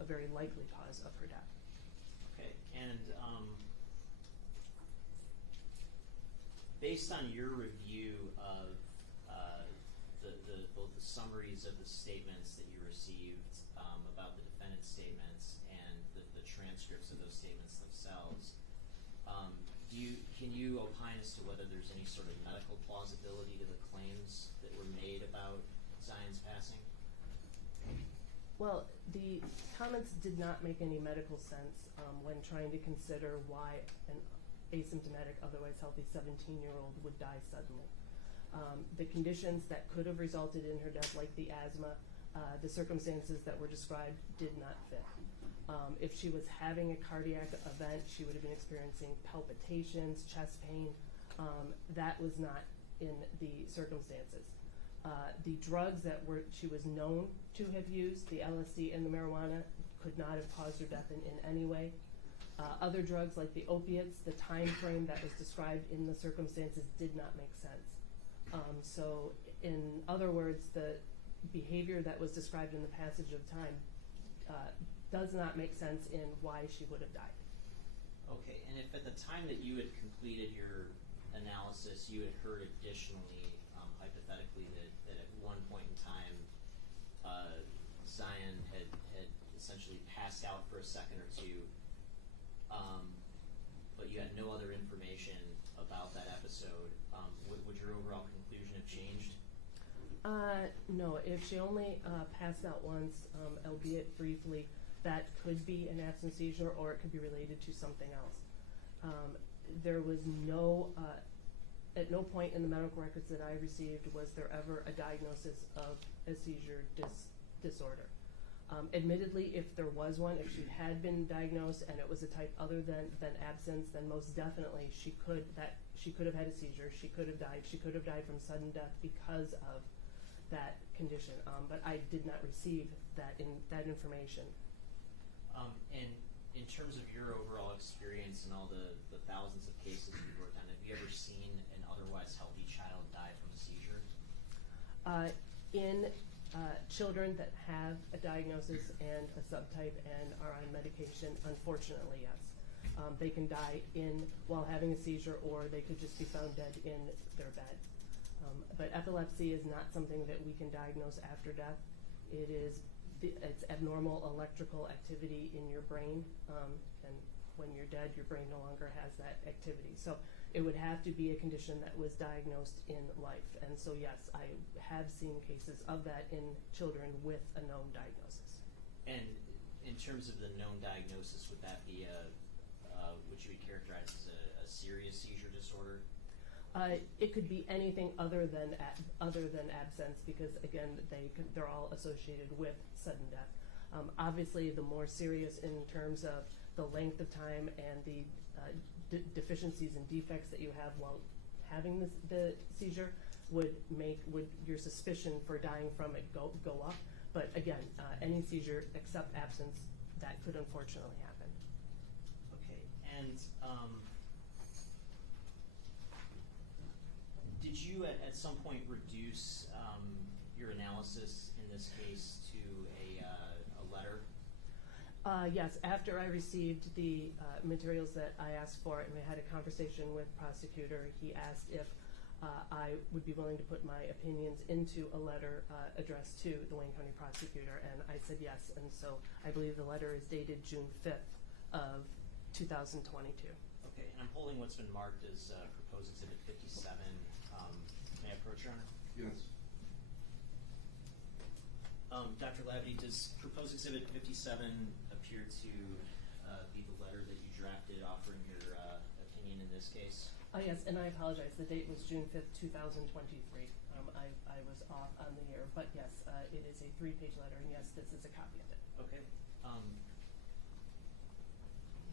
a very likely cause of her death. Okay, and based on your review of both the summaries of the statements that you received about the defendant's statements and the transcripts of those statements themselves. Can you opine as to whether there's any sort of medical plausibility to the claims that were made about Zion's passing? Well, the comments did not make any medical sense when trying to consider why an asymptomatic, otherwise healthy 17-year-old would die suddenly. The conditions that could have resulted in her death, like the asthma, the circumstances that were described did not fit. If she was having a cardiac event, she would have been experiencing palpitations, chest pain. That was not in the circumstances. The drugs that she was known to have used, the LSD and the marijuana, could not have caused her death in any way. Other drugs like the opiates, the time frame that was described in the circumstances did not make sense. So in other words, the behavior that was described in the passage of time does not make sense in why she would have died. Okay, and if at the time that you had completed your analysis, you had heard additionally, hypothetically, that at one point in time, Zion had essentially passed out for a second or two, but you had no other information about that episode, would your overall conclusion have changed? No, if she only passed out once, albeit briefly, that could be an absence seizure, or it could be related to something else. There was at no point in the medical records that I received was there ever a diagnosis of a seizure disorder. Admittedly, if there was one, if she had been diagnosed and it was a type other than absence, then most definitely she could have had a seizure. She could have died. She could have died from sudden death because of that condition. But I did not receive that information. And in terms of your overall experience and all the thousands of cases you've worked on, have you ever seen an otherwise healthy child die from a seizure? In children that have a diagnosis and a subtype and are on medication, unfortunately, yes. They can die while having a seizure, or they could just be found dead in their bed. But epilepsy is not something that we can diagnose after death. It's abnormal electrical activity in your brain, and when you're dead, your brain no longer has that activity. So it would have to be a condition that was diagnosed in life. And so yes, I have seen cases of that in children with a known diagnosis. And in terms of the known diagnosis, would that be would you be characterized as a serious seizure disorder? It could be anything other than absence, because again, they're all associated with sudden death. Obviously, the more serious in terms of the length of time and the deficiencies and defects that you have while having the seizure would your suspicion for dying from it go up. But again, any seizure except absence, that could unfortunately happen. Okay, and did you at some point reduce your analysis in this case to a letter? Yes, after I received the materials that I asked for and we had a conversation with prosecutor, he asked if I would be willing to put my opinions into a letter addressed to the Wayne County prosecutor, and I said yes. And so I believe the letter is dated June 5th of 2022. Okay, and I'm holding what's been marked as proposed exhibit 57. May I approach, Your Honor? Yes. Dr. Hlavaty, does proposed exhibit 57 appear to be the letter that you drafted offering your opinion in this case? Yes, and I apologize. The date was June 5th, 2023. I was off on the year, but yes, it is a 3-page letter, and yes, this is a copy of it. Okay.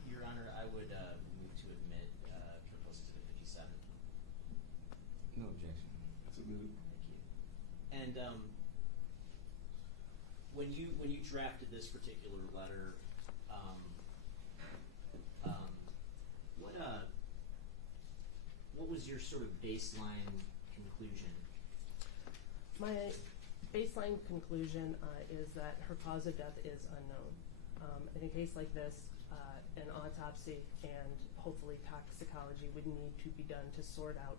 Your Honor, I would move to admit proposed exhibit 57. No objection. Submitted. Thank you. And when you drafted this particular letter, what was your sort of baseline conclusion? My baseline conclusion is that her cause of death is unknown. In a case like this, an autopsy and hopefully toxicology would need to be done to sort out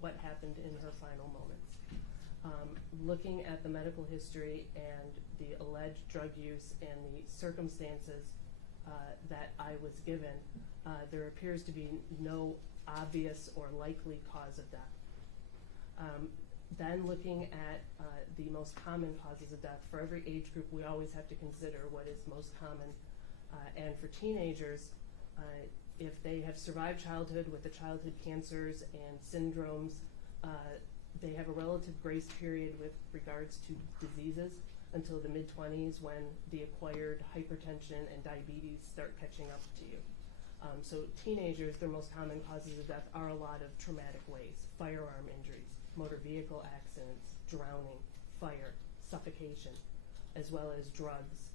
what happened in her final moments. Looking at the medical history and the alleged drug use and the circumstances that I was given, there appears to be no obvious or likely cause of death. Then looking at the most common causes of death, for every age group we always have to consider what is most common. And for teenagers, if they have survived childhood with the childhood cancers and syndromes, they have a relative grace period with regards to diseases until the mid-20s when the acquired hypertension and diabetes start catching up to you. So teenagers, their most common causes of death are a lot of traumatic ways: firearm injuries, motor vehicle accidents, drowning, fire, suffocation, as well as drugs,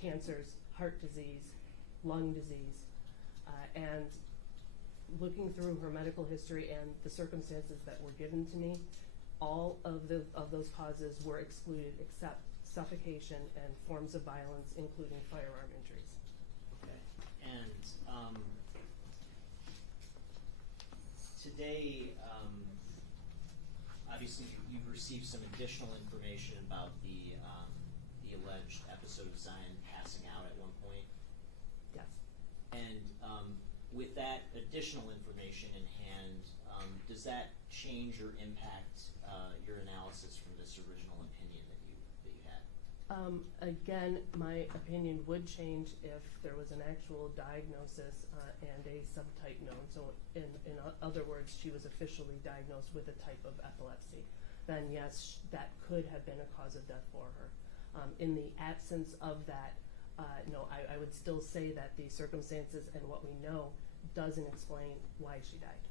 cancers, heart disease, lung disease, and looking through her medical history and the circumstances that were given to me, all of those causes were excluded except suffocation and forms of violence, including firearm injuries. Okay. And today, obviously, you've received some additional information about the alleged episode of Zion passing out at one point. Yes. And with that additional information in hand, does that change or impact your analysis from this original opinion that you had? Again, my opinion would change if there was an actual diagnosis and a subtype known. So in other words, she was officially diagnosed with a type of epilepsy. Then yes, that could have been a cause of death for her. In the absence of that, no, I would still say that the circumstances and what we know doesn't explain why she died.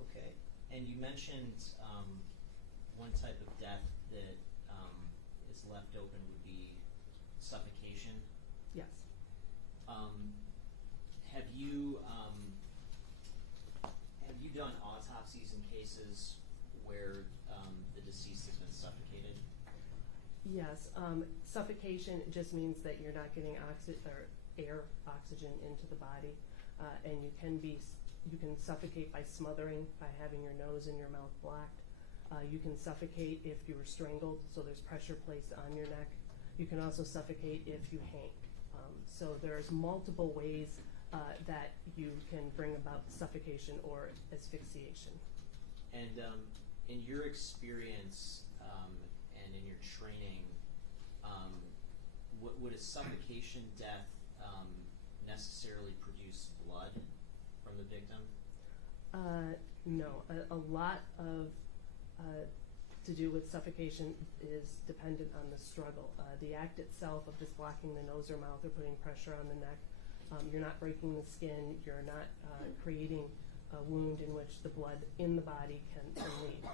Okay. And you mentioned one type of death that is left open would be suffocation. Yes. Have you done autopsies in cases where the deceased has been suffocated? Yes. Suffocation just means that you're not getting oxygen into the body, and you can suffocate by smothering, by having your nose and your mouth blocked. You can suffocate if you were strangled, so there's pressure placed on your neck. You can also suffocate if you hang. So there's multiple ways that you can bring about suffocation or asphyxiation. And in your experience and in your training, would a suffocation death necessarily produce blood from the victim? No. A lot of to do with suffocation is dependent on the struggle. The act itself of just blocking the nose or mouth or putting pressure on the neck, you're not breaking the skin, you're not creating a wound in which the blood in the body can leave.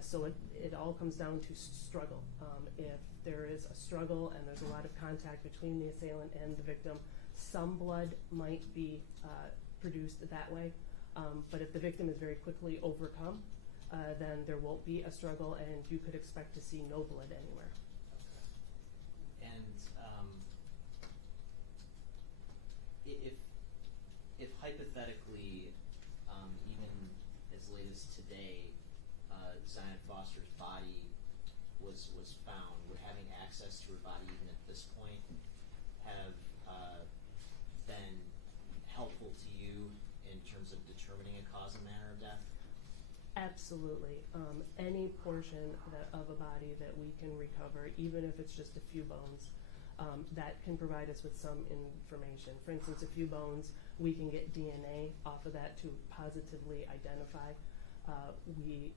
So it all comes down to struggle. If there is a struggle and there's a lot of contact between the assailant and the victim, some blood might be produced that way. But if the victim is very quickly overcome, then there won't be a struggle and you could expect to see no blood anywhere. Okay. And if hypothetically, even as late as today, Zion Foster's body was found, would having access to her body even at this point have been helpful to you in terms of determining a cause and manner of death? Absolutely. Any portion of a body that we can recover, even if it's just a few bones, that can provide us with some information. For instance, a few bones, we can get DNA off of that to positively identify. We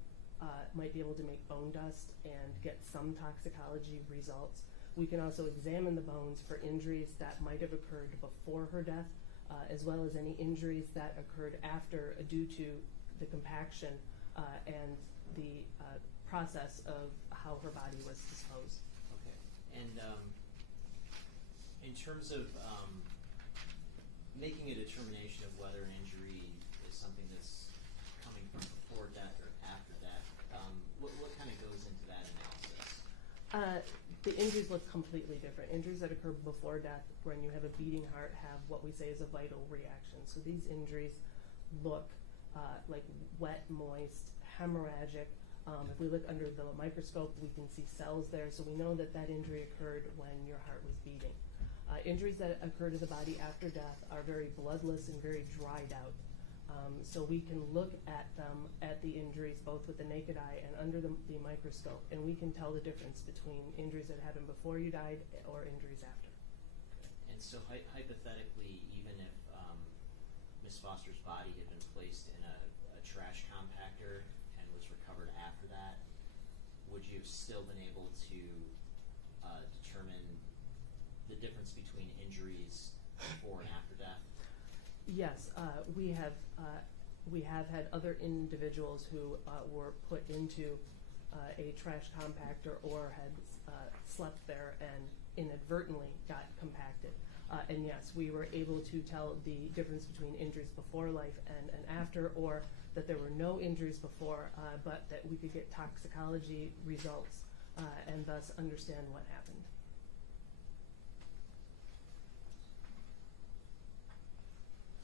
might be able to make bone dust and get some toxicology results. We can also examine the bones for injuries that might have occurred before her death, as well as any injuries that occurred after due to the compaction and the process of how her body was disposed. Okay. And in terms of making a determination of whether an injury is something that's coming from before death or after death, what kind of goes into that analysis? The injuries look completely different. Injuries that occur before death, when you have a beating heart, have what we say is a vital reaction. So these injuries look like wet, moist, hemorrhagic, If we look under the microscope, we can see cells there, so we know that that injury occurred when your heart was beating. Injuries that occur to the body after death are very bloodless and very dried out. So we can look at them, at the injuries, both with the naked eye and under the microscope, and we can tell the difference between injuries that happened before you died or injuries after. And so hypothetically, even if Ms. Foster's body had been placed in a trash compactor and was recovered after that, would you have still been able to determine the difference between injuries before and after death? Yes, we have had other individuals who were put into a trash compactor or had slept there and inadvertently got compacted. And yes, we were able to tell the difference between injuries before life and after, or that there were no injuries before, but that we could get toxicology results and thus understand what happened.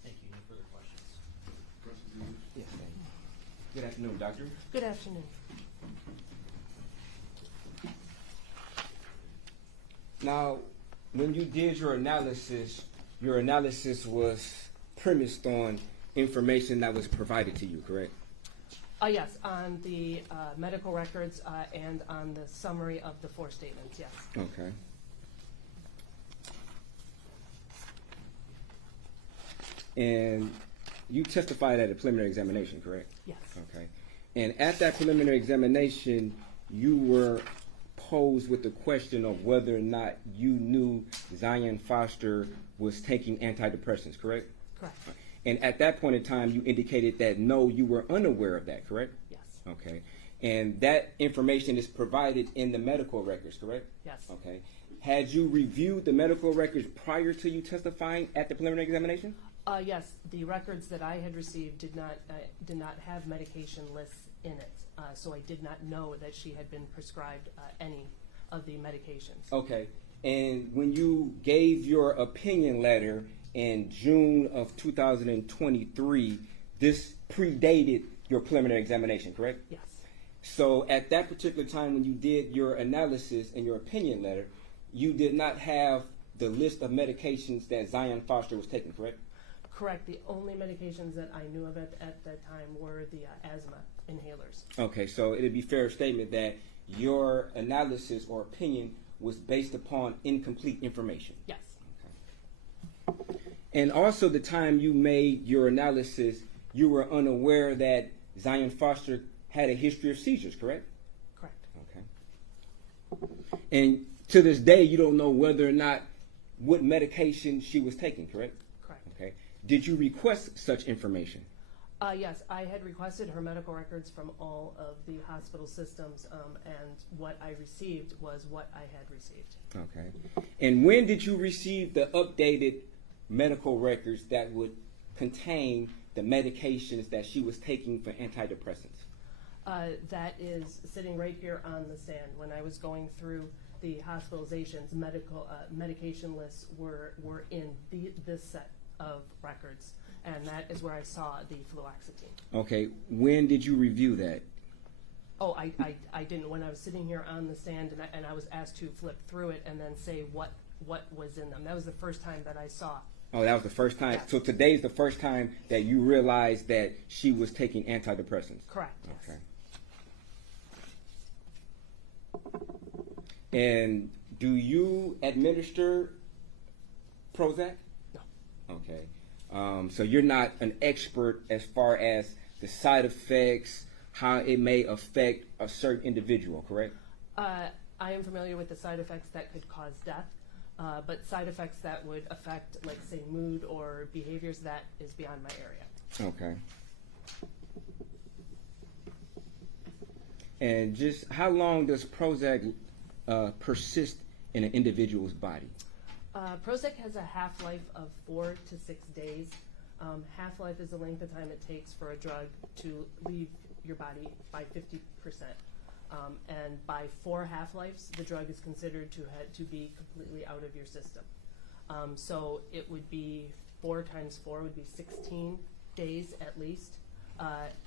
Thank you. No further questions. Prosecutors? Yes, thank you. Good afternoon, doctor. Good afternoon. Now, when you did your analysis was premised on information that was provided to you, correct? Yes, on the medical records and on the summary of the 4 statements, yes. Okay. And you testified at a preliminary examination, correct? Yes. Okay. And at that preliminary examination, you were posed with the question of whether or not you knew Zion Foster was taking antidepressants, correct? Correct. And at that point in time, you indicated that no, you were unaware of that, correct? Yes. Okay. And that information is provided in the medical records, correct? Yes. Okay. Had you reviewed the medical records prior to you testifying at the preliminary examination? Yes, the records that I had received did not have medication lists in it, so I did not know that she had been prescribed any of the medications. Okay. And when you gave your opinion letter in June of 2023, this predated your preliminary examination, correct? Yes. So at that particular time when you did your analysis and your opinion letter, you did not have the list of medications that Zion Foster was taking, correct? Correct. The only medications that I knew of at that time were the asthma inhalers. Okay, so it'd be fair statement that your analysis or opinion was based upon incomplete information. Yes. Okay. And also the time you made your analysis, you were unaware that Zion Foster had a history of seizures, correct? Correct. Okay. And to this day, you don't know whether or not what medication she was taking, correct? Correct. Okay. Did you request such information? Yes, I had requested her medical records from all of the hospital systems, and what I received was what I had received. Okay. And when did you receive the updated medical records that would contain the medications that she was taking for antidepressants? That is sitting right here on the stand. When I was going through the hospitalizations, medication lists were in this set of records, and that is where I saw the fluoxetine. Okay. When did you review that? Oh, I didn't. When I was sitting here on the stand and I was asked to flip through it and then say what was in them. That was the first time that I saw. Oh, that was the first time? Yeah. So today's the first time that you realized that she was taking antidepressants? Correct, yes. Okay. And do you administer Prozac? No. Okay. So you're not an expert as far as the side effects, how it may affect a certain individual, correct? I am familiar with the side effects that could cause death, but side effects that would affect, like, say, mood or behaviors, that is beyond my area. Okay. And just how long does Prozac persist in an individual's body? Prozac has a half-life of 4 to 6 days. Half-life is the length of time it takes for a drug to leave your body by 50%. And by 4 half-lives, the drug is considered to be completely out of your system. So it would be 4 times 4 would be 16 days at least.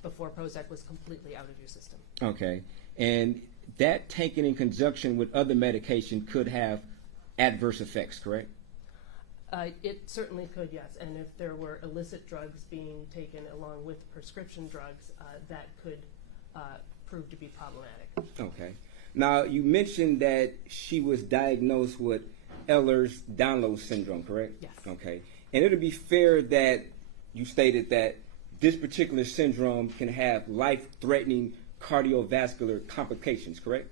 before Prozac was completely out of your system. Okay. And that taken in conjunction with other medication could have adverse effects, correct? It certainly could, yes. And if there were illicit drugs being taken along with prescription drugs, that could prove to be problematic. Okay. Now, you mentioned that she was diagnosed with Ehlers-Danlos syndrome, correct? Yes. Okay. And it would be fair that you stated that this particular syndrome can have life-threatening cardiovascular complications, correct?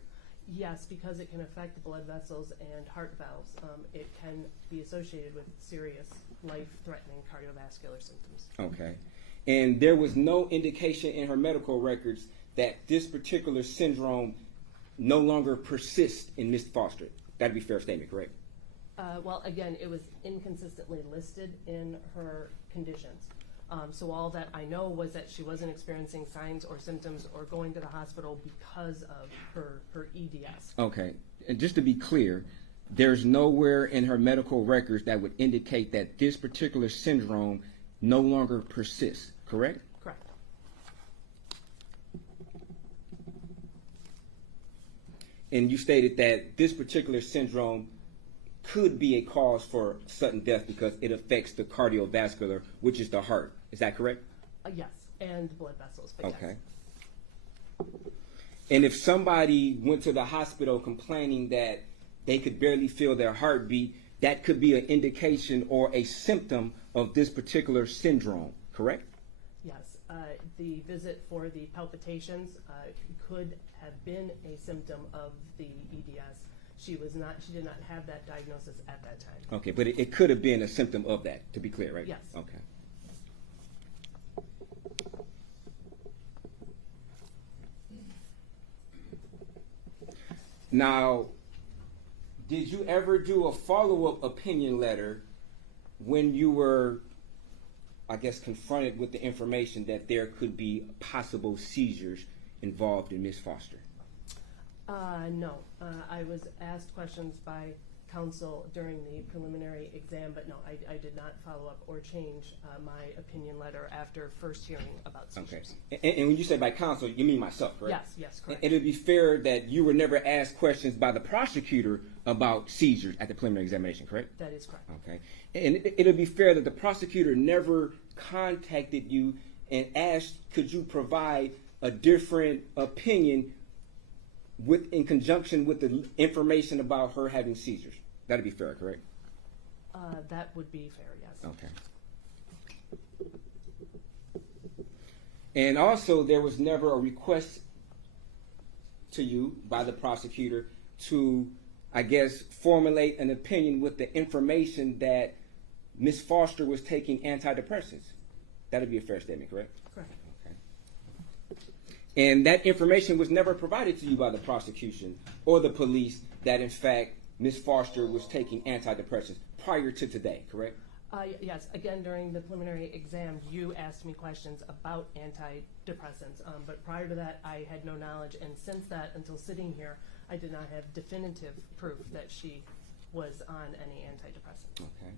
Yes, because it can affect the blood vessels and heart valves. It can be associated with serious life-threatening cardiovascular symptoms. Okay. And there was no indication in her medical records that this particular syndrome no longer persists in Ms. Foster. That'd be a fair statement, correct? Well, again, it was inconsistently listed in her conditions. So all that I know was that she wasn't experiencing signs or symptoms or going to the hospital because of her EDS. Okay. And just to be clear, there's nowhere in her medical records that would indicate that this particular syndrome no longer persists, correct? Correct. And you stated that this particular syndrome could be a cause for sudden death because it affects the cardiovascular, which is the heart. Is that correct? Yes, and blood vessels. But Okay. Yes. And if somebody went to the hospital complaining that they could barely feel their heartbeat, that could be an indication or a symptom of this particular syndrome, correct? Yes, the visit for the palpitations could have been a symptom of the EDS. She did not have that diagnosis at that time. Okay, but it could have been a symptom of that, to be clear, right? Yes. Okay. Now, did you ever do a follow-up opinion letter when you were, I guess, confronted with the information that there could be possible seizures involved in Ms. Foster? No. I was asked questions by counsel during the preliminary exam, but no, I did not follow up or change my opinion letter after first hearing about seizures. Okay. And when you say by counsel, you mean myself, correct? Yes, correct. And it would be fair that you were never asked questions by the prosecutor about seizures at the preliminary examination, correct? That is correct. Okay. And it would be fair that the prosecutor never contacted you and asked, could you provide a different opinion in conjunction with the information about her having seizures? That'd be fair, correct? That would be fair, yes. Okay. And also, there was never a request to you by the prosecutor to, I guess, formulate an opinion with the information that Ms. Foster was taking antidepressants. That'd be a fair statement, correct? Correct. Okay. And that information was never provided to you by the prosecution or the police that, in fact, Ms. Foster was taking antidepressants prior to today, correct? Yes, again, during the preliminary exam, you asked me questions about antidepressants, but prior to that, I had no knowledge, and since that, until sitting here, I did not have definitive proof that she was on any antidepressants. Okay.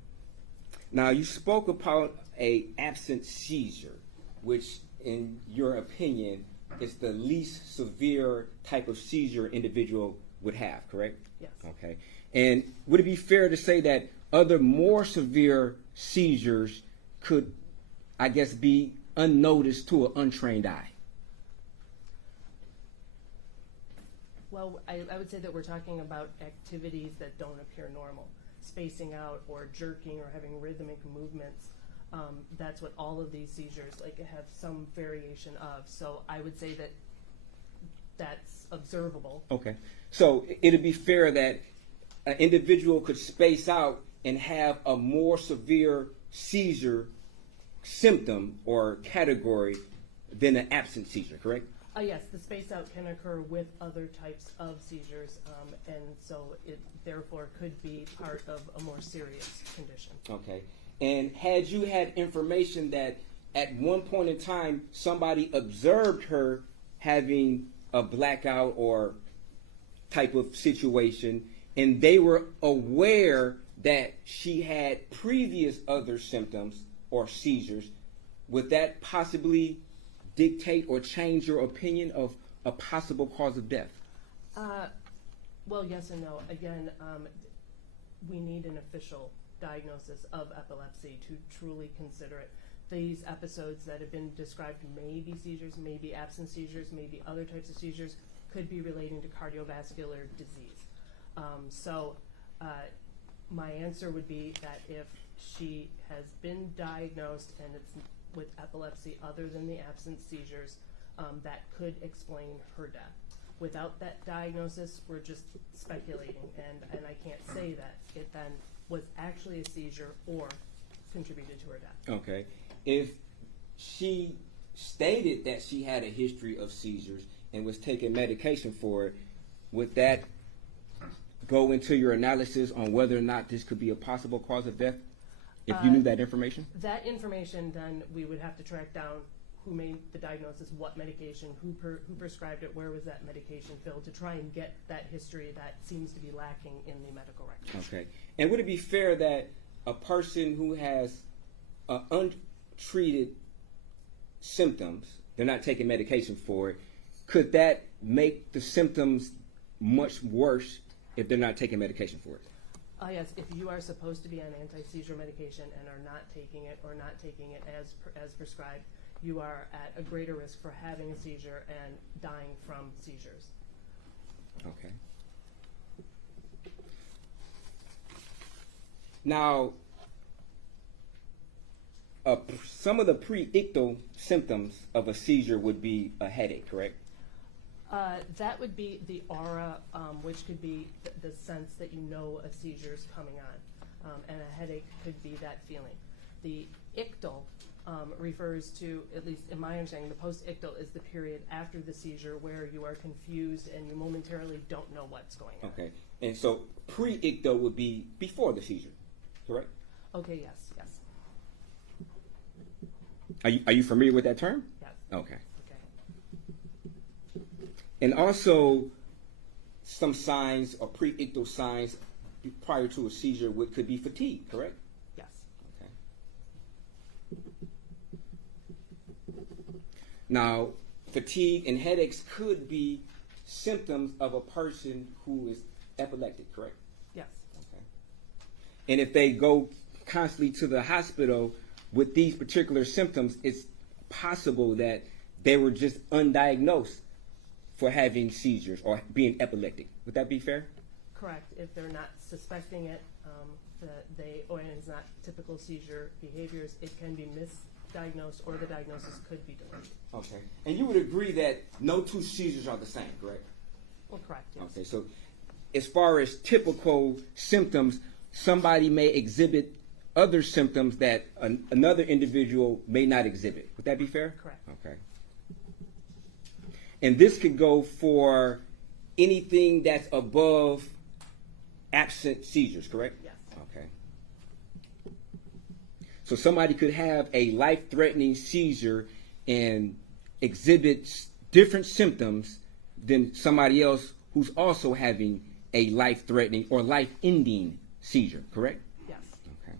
Now, you spoke about a absent seizure, which, in your opinion, is the least severe type of seizure an individual would have, correct? Yes. Okay. And would it be fair to say that other more severe seizures could, I guess, be unnoticed to an untrained eye? Well, I would say that we're talking about activities that don't appear normal. Spacing out or jerking or having rhythmic movements. That's what all of these seizures have some variation of. So I would say that that's observable. Okay. So it'd be fair that an individual could space out and have a more severe seizure symptom or category than an absent seizure, correct? Yes, the space out can occur with other types of seizures, and so it therefore could be part of a more serious condition. Okay. And had you had information that at one point in time somebody observed her having a blackout or type of situation, and they were aware that she had previous other symptoms or seizures, would that possibly dictate or change your opinion of a possible cause of death? Well, yes and no. Again, we need an official diagnosis of epilepsy to truly consider it. These episodes that have been described may be seizures, may be absent seizures, may be other types of seizures, could be relating to cardiovascular disease. My answer would be that if she has been diagnosed and it's with epilepsy other than the absent seizures, that could explain her death. Without that diagnosis, we're just speculating, and I can't say that it then was actually a seizure or contributed to her death. Okay. If she stated that she had a history of seizures and was taking medication for it, would that go into your analysis on whether or not this could be a possible cause of death, if you knew that information? That information, then we would have to track down who made the diagnosis, what medication, who prescribed it, where was that medication filled, to try and get that history that seems to be lacking in the medical record. Okay. And would it be fair that a person who has untreated symptoms, they're not taking medication for it, could that make the symptoms much worse if they're not taking medication for it? Yes, if you are supposed to be on anti-seizure medication and are not taking it or not taking it as prescribed, you are at a greater risk for having a seizure and dying from seizures. Okay. Now, some of the pre-ictal symptoms of a seizure would be a headache, correct? That would be the aura, which could be the sense that you know a seizure is coming on, and a headache could be that feeling. The ictal refers to, at least in my understanding, the post-ictal is the period after the seizure where you are confused and you momentarily don't know what's going on. Okay, and so pre-ictal would be before the seizure, correct? Okay, yes. Are you familiar with that term? Yes. Okay. Okay. And also, some signs or pre-ictal signs prior to a seizure could be fatigue, correct? Yes. Okay. Now, fatigue and headaches could be symptoms of a person who is epileptic, correct? Yes. Okay. And if they go constantly to the hospital with these particular symptoms, it's possible that they were just undiagnosed for having seizures or being epileptic. Would that be fair? Correct. If they're not suspecting it, or it's not typical seizure behaviors, it can be misdiagnosed or the diagnosis could be delayed. Okay. And you would agree that no two seizures are the same, correct? Well, correct, yes. Okay. So as far as typical symptoms, somebody may exhibit other symptoms that another individual may not exhibit. Would that be fair? Correct. Okay. And this could go for anything that's above absent seizures, correct? Yes. Okay. So somebody could have a life-threatening seizure and exhibit different symptoms than somebody else who's also having a life-threatening or life-ending seizure, correct? Yes. Okay.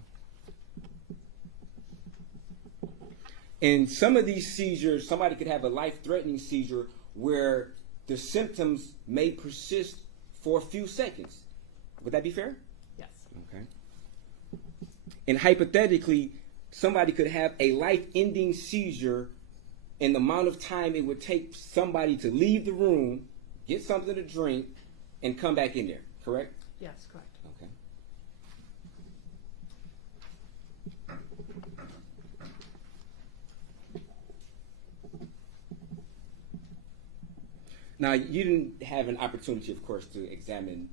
In some of these seizures, somebody could have a life-threatening seizure where the symptoms may persist for a few seconds. Would that be fair? Yes. Okay. And hypothetically, somebody could have a life-ending seizure in the amount of time it would take somebody to leave the room, get something to drink, and come back in there, correct? Yes, correct. Okay. Now, you didn't have an opportunity, of course, to examine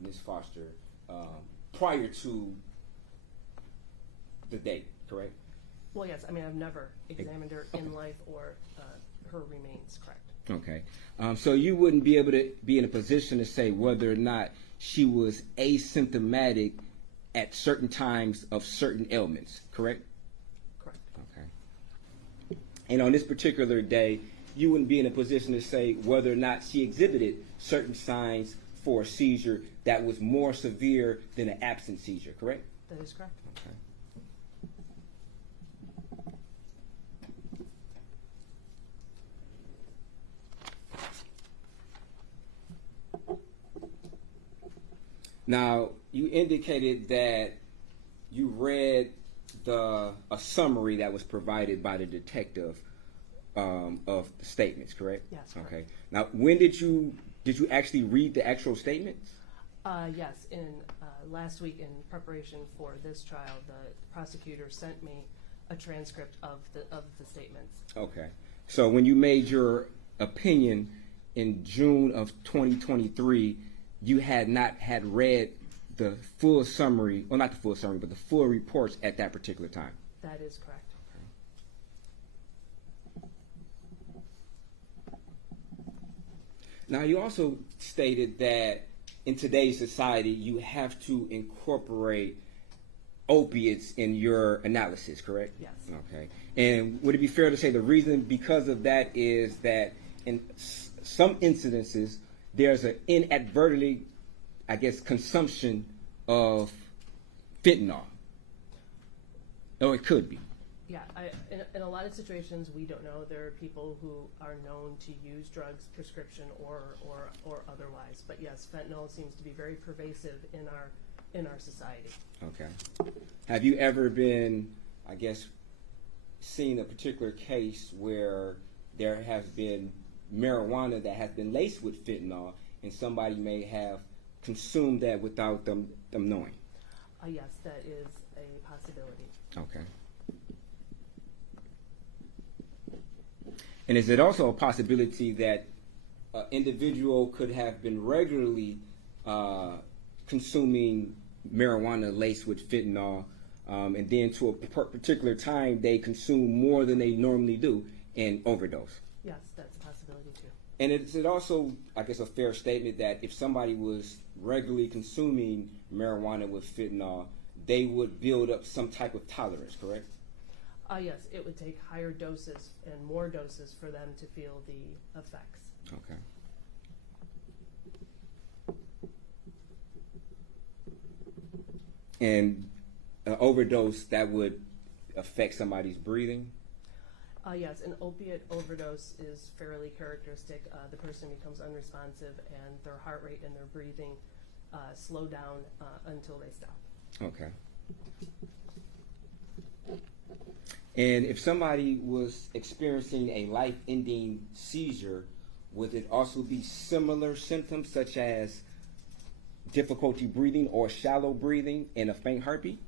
Ms. Foster prior to the date, correct? Well, yes. I mean, I've never examined her in life or her remains, correct. Okay. So you wouldn't be able to be in a position to say whether or not she was asymptomatic at certain times of certain ailments, correct? Correct. Okay. And on this particular day, you wouldn't be in a position to say whether or not she exhibited certain signs for a seizure that was more severe than an absent seizure, correct? That is correct. Okay. Now, you indicated that you read a summary that was provided by the detective of the statements, correct? Yes, correct. Okay. Now, when did you actually read the actual statements? Yes, in last week in preparation for this trial, the prosecutor sent me a transcript of the statements. Okay. So when you made your opinion in June of 2023, you had not had read the full summary, well, not the full summary, but the full reports at that particular time. That is correct. Now, you also stated that in today's society, you have to incorporate opiates in your analysis, correct? Yes. Okay. And would it be fair to say the reason because of that is that in some incidences, there's an inadvertently, I guess, consumption of fentanyl? Or it could be. Yeah, in a lot of situations, we don't know. There are people who are known to use drugs, prescription or otherwise. But yes, fentanyl seems to be very pervasive in our society. Okay. Have you ever been, I guess, seen a particular case where there has been marijuana that has been laced with fentanyl and somebody may have consumed that without them knowing? Yes, that is a possibility. Okay. And is it also a possibility that an individual could have been regularly consuming marijuana laced with fentanyl, and then to a particular time they consume more than they normally do and overdose? Yes, that's a possibility too. And is it also, I guess, a fair statement that if somebody was regularly consuming marijuana with fentanyl, they would build up some type of tolerance, correct? Yes, it would take higher doses and more doses for them to feel the effects. Okay. And an overdose, that would affect somebody's breathing? Yes, an opiate overdose is fairly characteristic. The person becomes unresponsive and their heart rate and their breathing slow down until they stop. Okay. And if somebody was experiencing a life-ending seizure, would it also be similar symptoms such as difficulty breathing or shallow breathing and a faint heartbeat?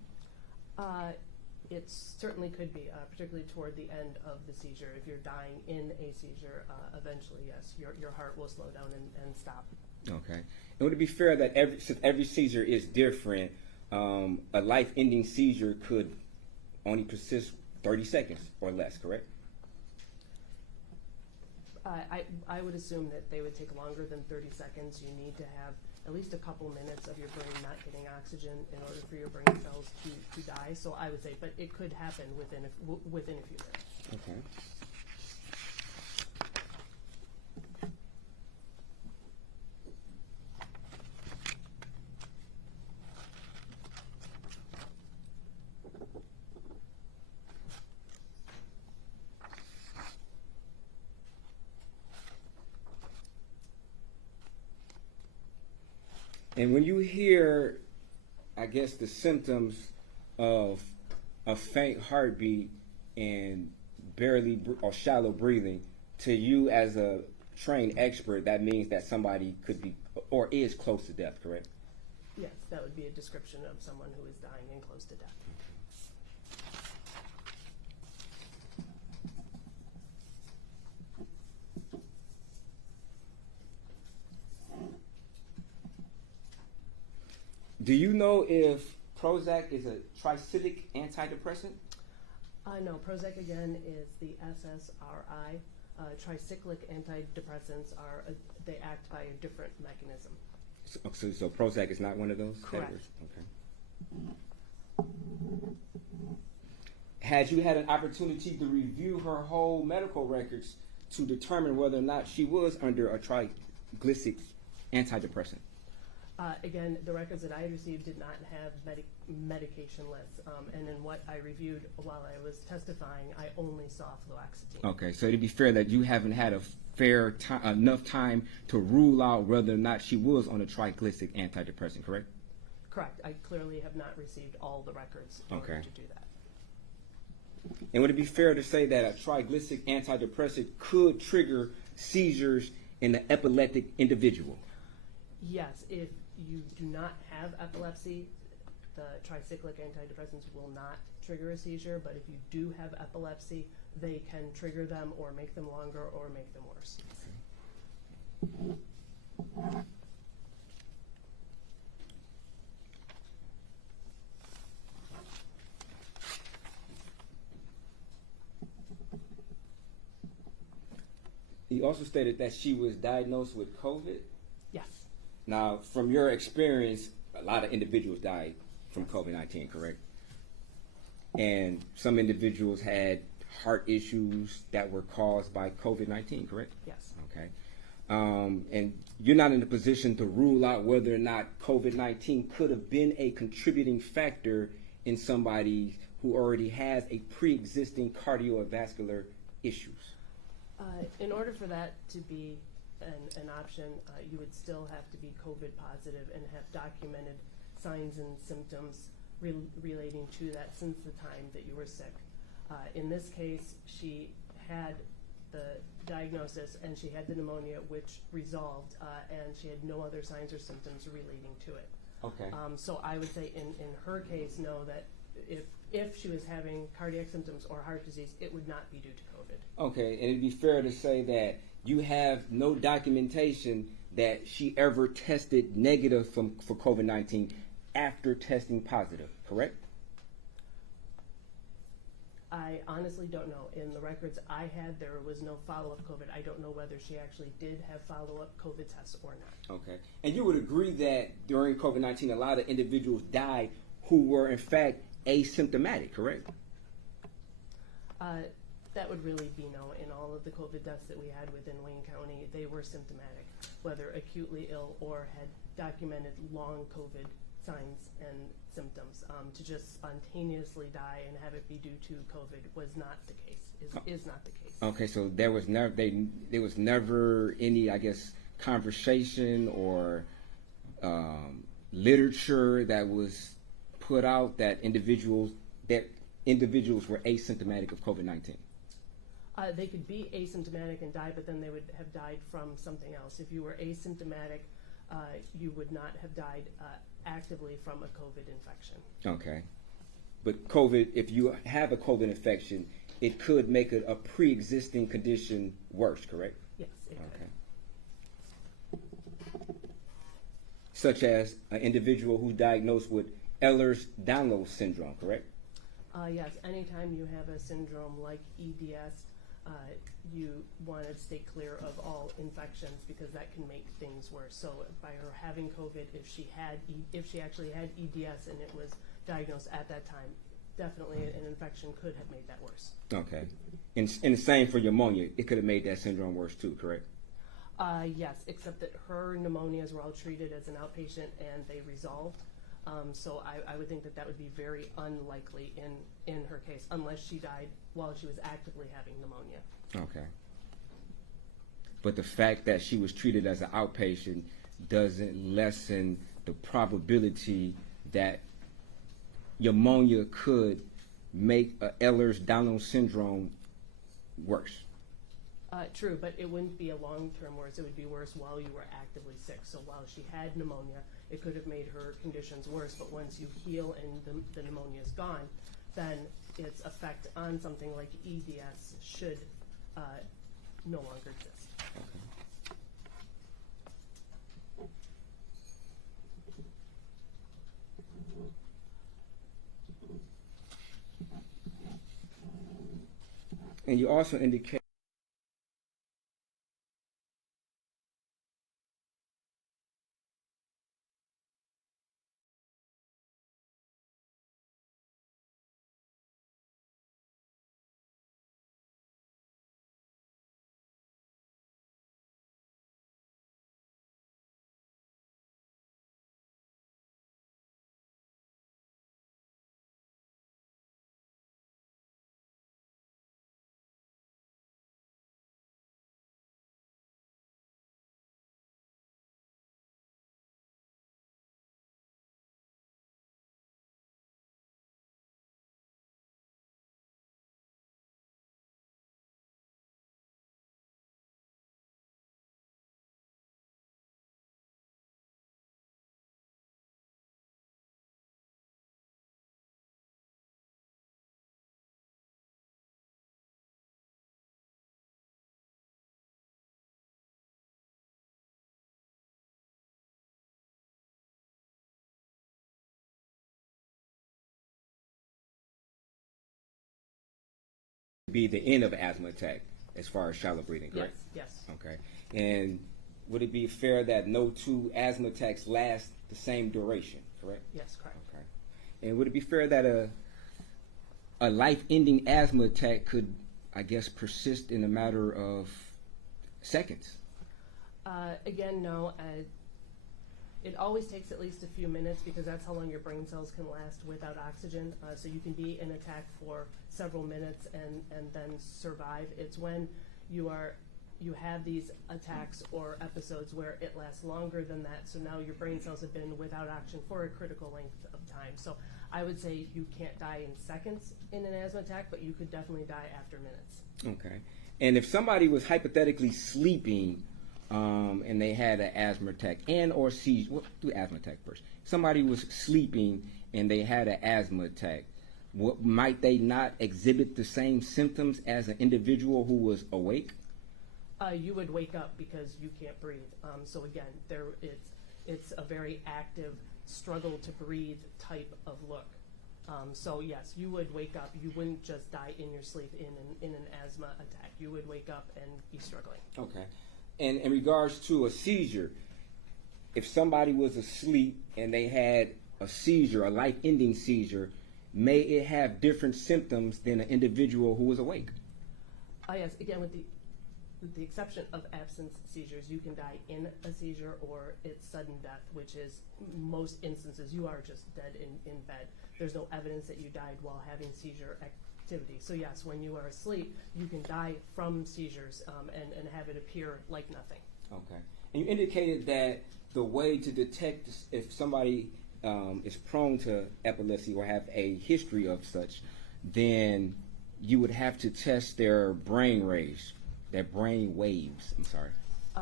It certainly could be, particularly toward the end of the seizure. If you're dying in a seizure, eventually, yes, your heart will slow down and stop. Okay. And would it be fair that since every seizure is different, a life-ending seizure could only persist 30 seconds or less, correct? I would assume that they would take longer than 30 seconds. You need to have at least a couple minutes of your brain not getting oxygen in order for your brain cells to die. So I would say, but it could happen within a few minutes. Okay. And when you hear, I guess, the symptoms of a faint heartbeat and barely or shallow breathing, to you as a trained expert, that means that somebody could be or is close to death, correct? Yes, that would be a description of someone who is dying and close to death. Do you know if Prozac is a tricyclic antidepressant? No, Prozac again is the SSRI. Tricyclic antidepressants they act by a different mechanism. So Prozac is not one of those? Correct. Okay. Had you had an opportunity to review her whole medical records to determine whether or not she was under a triglyceric antidepressant? Again, the records that I received did not have medication lists, and in what I reviewed while I was testifying, I only saw fluoxetine. Okay, so it'd be fair that you haven't had enough time to rule out whether or not she was on a triglyceric antidepressant, correct? Correct. I clearly have not received all the records in order Okay. to do that. And would it be fair to say that a triglyceric antidepressant could trigger seizures in an epileptic individual? Yes, if you do not have epilepsy, the tricyclic antidepressants will not trigger a seizure, but if you do have epilepsy, they can trigger them or make them longer or make them worse. He also stated that she was diagnosed with COVID. Yes, Now, from your experience, a lot of individuals died from COVID-19, correct? And some individuals had heart issues that were caused by COVID-19, correct? yes. Okay. And you're not in a position to rule out whether or not COVID-19 could have been a contributing factor in somebody who already has a pre-existing cardiovascular issues. In order for that to be an option, you would still have to be COVID positive and have documented signs and symptoms relating to that since the time that you were sick. In this case, she had the diagnosis and she had the pneumonia, which resolved, and she had no other signs or symptoms relating to it. Okay. So I would say in her case, know that if she was having cardiac symptoms or heart disease, it would not be due to COVID. Okay, and it'd be fair to say that you have no documentation that she ever tested negative for COVID-19 after testing positive, correct? I honestly don't know. In the records I had, there was no follow-up COVID. I don't know whether she actually did have follow-up COVID tests or not. Okay. And you would agree that during COVID-19, a lot of individuals died who were in fact asymptomatic, correct? That would really be no. In all of the COVID deaths that we had within Wayne County, they were symptomatic, whether acutely ill or had documented long COVID signs and symptoms. To just spontaneously die and have it be due to COVID was not the case, is not the case. Okay, so there was never any, I guess, conversation or literature that was put out that individuals were asymptomatic of COVID-19. They could be asymptomatic and die, but then they would have died from something else. If you were asymptomatic, you would not have died actively from a COVID infection. Okay. But COVID, if you have a COVID infection, it could make a pre-existing condition worse, correct? Yes, it could. Okay. Such as an individual who's diagnosed with Ehlers-Danlos syndrome, correct? Yes, anytime you have a syndrome like EDS, you want to stay clear of all infections because that can make things worse. So by her having COVID, if she actually had EDS and it was diagnosed at that time, definitely an infection could have made that worse. Okay. And the same for pneumonia. It could have made that syndrome worse too, correct? Yes, except that her pneumonias were all treated as an outpatient and they resolved. So I would think that would be very unlikely in her case, unless she died while she was actively having pneumonia. Okay. But the fact that she was treated as an outpatient doesn't lessen the probability that pneumonia could make a Ehlers-Danlos syndrome worse. True, but it wouldn't be a long-term worse. It would be worse while you were actively sick. So while she had pneumonia, it could have made her conditions worse. But once you heal and the pneumonia is gone, then its effect on something like EDS should no longer exist. Okay. And you also indicate be the end of an asthma attack as far as shallow breathing, correct? Yes. Okay. And would it be fair that no two asthma attacks last the same duration, correct? Yes, correct. Okay. And would it be fair that a life-ending asthma attack could, I guess, persist in a matter of seconds? Again, no. It always takes at least a few minutes because that's how long your brain cells can last without oxygen. So you can be in attack for several minutes and then survive. It's when you have these attacks or episodes where it lasts longer than that. So now your brain cells have been without oxygen for a critical length of time. So I would say you can't die in seconds in an asthma attack, but you could definitely die after minutes. Okay. And if somebody was hypothetically sleeping and they had an asthma attack and or seizure, we'll do asthma attack first. Somebody was sleeping and they had an asthma attack. Might they not exhibit the same symptoms as an individual who was awake? You would wake up because you can't breathe. So again, it's a very active struggle to breathe type of look. So yes, you would wake up. You wouldn't just die in your sleep in an asthma attack. You would wake up and be struggling. Okay. And in regards to a seizure, if somebody was asleep and they had a seizure, a life-ending seizure, may it have different symptoms than an individual who was awake? Yes, again, with the exception of absence seizures, you can die in a seizure or it's sudden death, which is most instances you are just dead in bed. There's no evidence that you died while having seizure activity. So yes, when you are asleep, you can die from seizures and have it appear like nothing. Okay. And you indicated that the way to detect if somebody is prone to epilepsy or have a history of such, then you would have to test their brain waves. I'm sorry.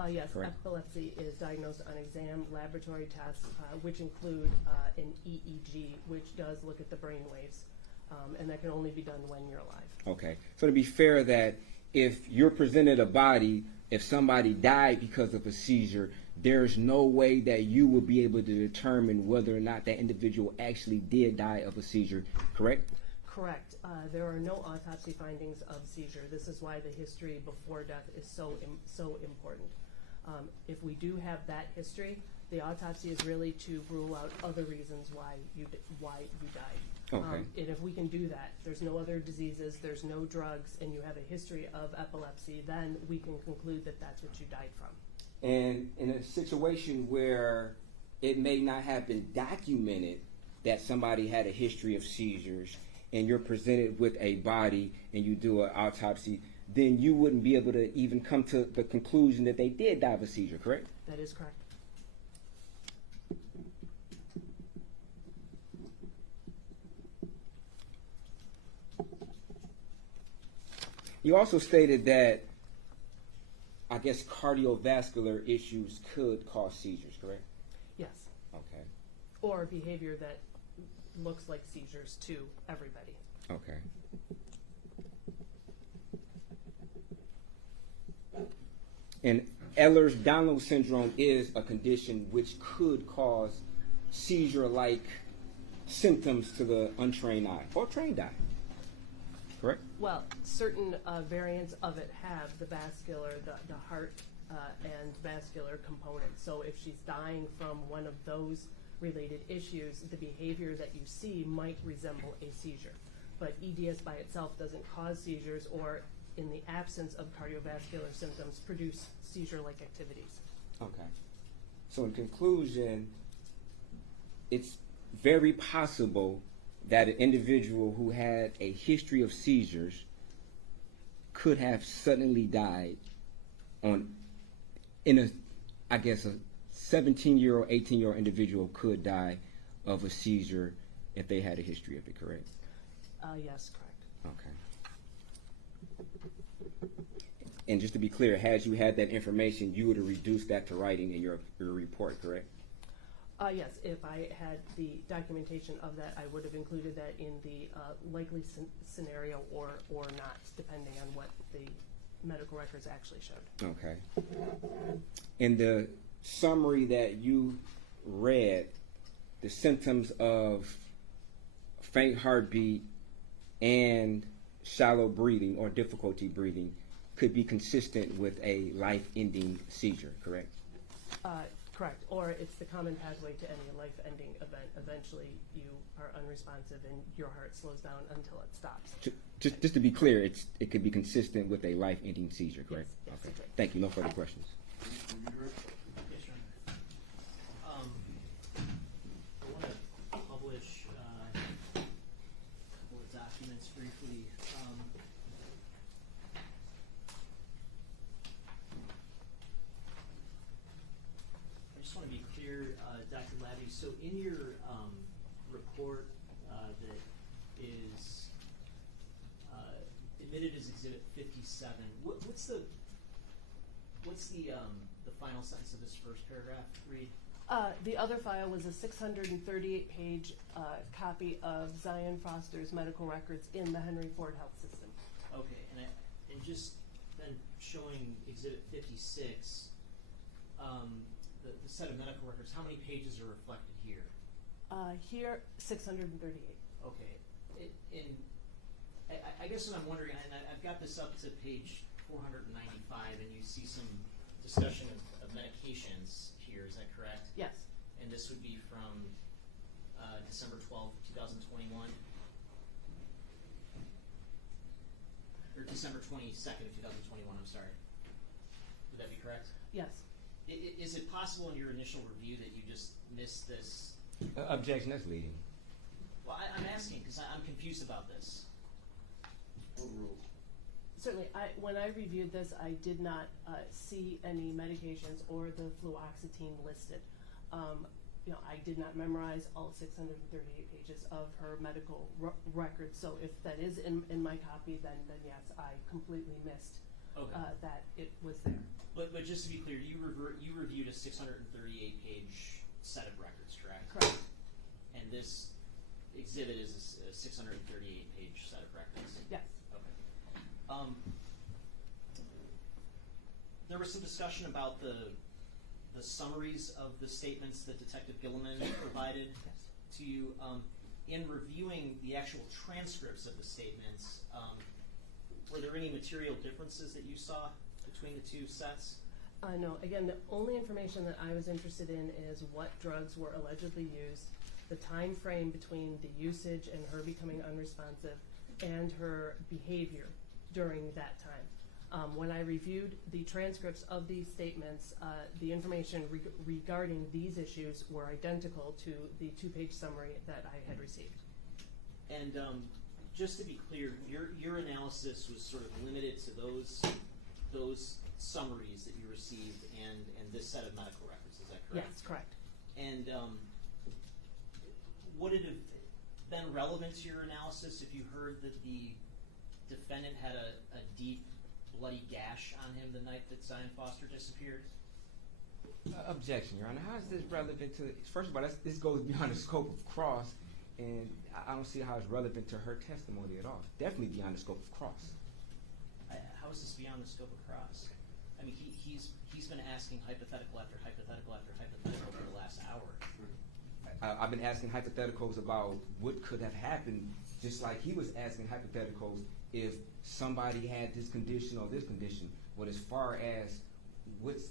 Yes, Correct. epilepsy is diagnosed on exam laboratory tests, which include an EEG, which does look at the brain waves, and that can only be done when you're alive. Okay. So to be fair, that if you're presented a body, if somebody died because of a seizure, there's no way that you will be able to determine whether or not that individual actually did die of a seizure, correct? Correct. There are no autopsy findings of seizure. This is why the history before death is so important. If we do have that history, the autopsy is really to rule out other reasons why you died. Okay. And if we can do that, there's no other diseases, there's no drugs, and you have a history of epilepsy, then we can conclude that that's what you died from. And in a situation where it may not have been documented that somebody had a history of seizures, and you're presented with a body and you do an autopsy, then you wouldn't be able to even come to the conclusion that they did die of a seizure, correct? That is correct. You also stated that, I guess, cardiovascular issues could cause seizures, correct? Yes. Okay. Or behavior that looks like seizures to everybody. Okay. And Ehlers-Danlos syndrome is a condition which could cause seizure-like symptoms to the untrained eye or trained eye, correct? Well, certain variants of it have the vascular, the heart and vascular component. So if she's dying from one of those related issues, the behavior that you see might resemble a seizure. But EDS by itself doesn't cause seizures or, in the absence of cardiovascular symptoms, produce seizure-like activities. Okay. So in conclusion, it's very possible that an individual who had a history of seizures could have suddenly died a 17-year-old, 18-year-old individual could die of a seizure if they had a history of it, correct? Yes, correct. Okay. And just to be clear, had you had that information, you would have reduced that to writing in your report, correct? Yes, if I had the documentation of that, I would have included that in the likely scenario or not, depending on what the medical records actually showed. Okay. In the summary that you read, the symptoms of faint heartbeat and shallow breathing or difficulty breathing could be consistent with a life-ending seizure, correct? Correct, or it's the common pathway to any life-ending event. Eventually, you are unresponsive and your heart slows down until it stops. Just to be clear, it could be consistent with a life-ending seizure, correct? Yes, Okay. yes. Thank you. No further questions. Yes, Your Honor. I want to publish a couple of documents briefly. I just want to be clear, Dr. Hlavaty, so in your report that is admitted as Exhibit 57, what's the final sentence of this first paragraph read? The other file was a 638-page copy of Zion Foster's medical records in the Henry Ford Health System. Okay, and just then showing Exhibit 56, the set of medical records, how many pages are reflected here? Here, 638. Okay, I guess what I'm wondering, and I've got this up to page 495, and you see some discussion of medications here, is that correct? Yes. And this would be from December 12th, 2021? Or December 22nd of 2021, I'm sorry. Would that be correct? Yes. Is it possible in your initial review that you just missed this? Objection, that's leading. Well, I'm asking because I'm confused about this. What rules? Certainly, when I reviewed this, I did not see any medications or the fluoxetine listed. I did not memorize all 638 pages of her medical records. So if that is in my copy, then yes, I completely missed that it was there. But just to be clear, you reviewed a 638-page set of records, correct? Correct. And this exhibit is a 638-page set of records? Yes. Okay. There was some discussion about the summaries of the statements that Detective Gilliman provided to you. In reviewing the actual transcripts of the statements, were there any material differences that you saw between the two sets? No. Again, the only information that I was interested in is what drugs were allegedly used, the time frame between the usage and her becoming unresponsive, and her behavior during that time. When I reviewed the transcripts of these statements, the information regarding these issues were identical to the two-page summary that I had received. And just to be clear, your analysis was sort of limited to those summaries that you received and this set of medical records, is that correct? Yes, correct. And would it have been relevant to your analysis if you heard that the defendant had a deep bloody gash on him the night that Zion Foster disappeared? Objection, Your Honor. How is this relevant to? First of all, this goes beyond the scope of cross, and I don't see how it's relevant to her testimony at all. Definitely beyond the scope of cross. How is this beyond the scope of cross? I mean, he's been asking hypothetical after hypothetical after hypothetical for the last hour. I've been asking hypotheticals about what could have happened, just like he was asking hypotheticals if somebody had this condition or this condition. But as far as what's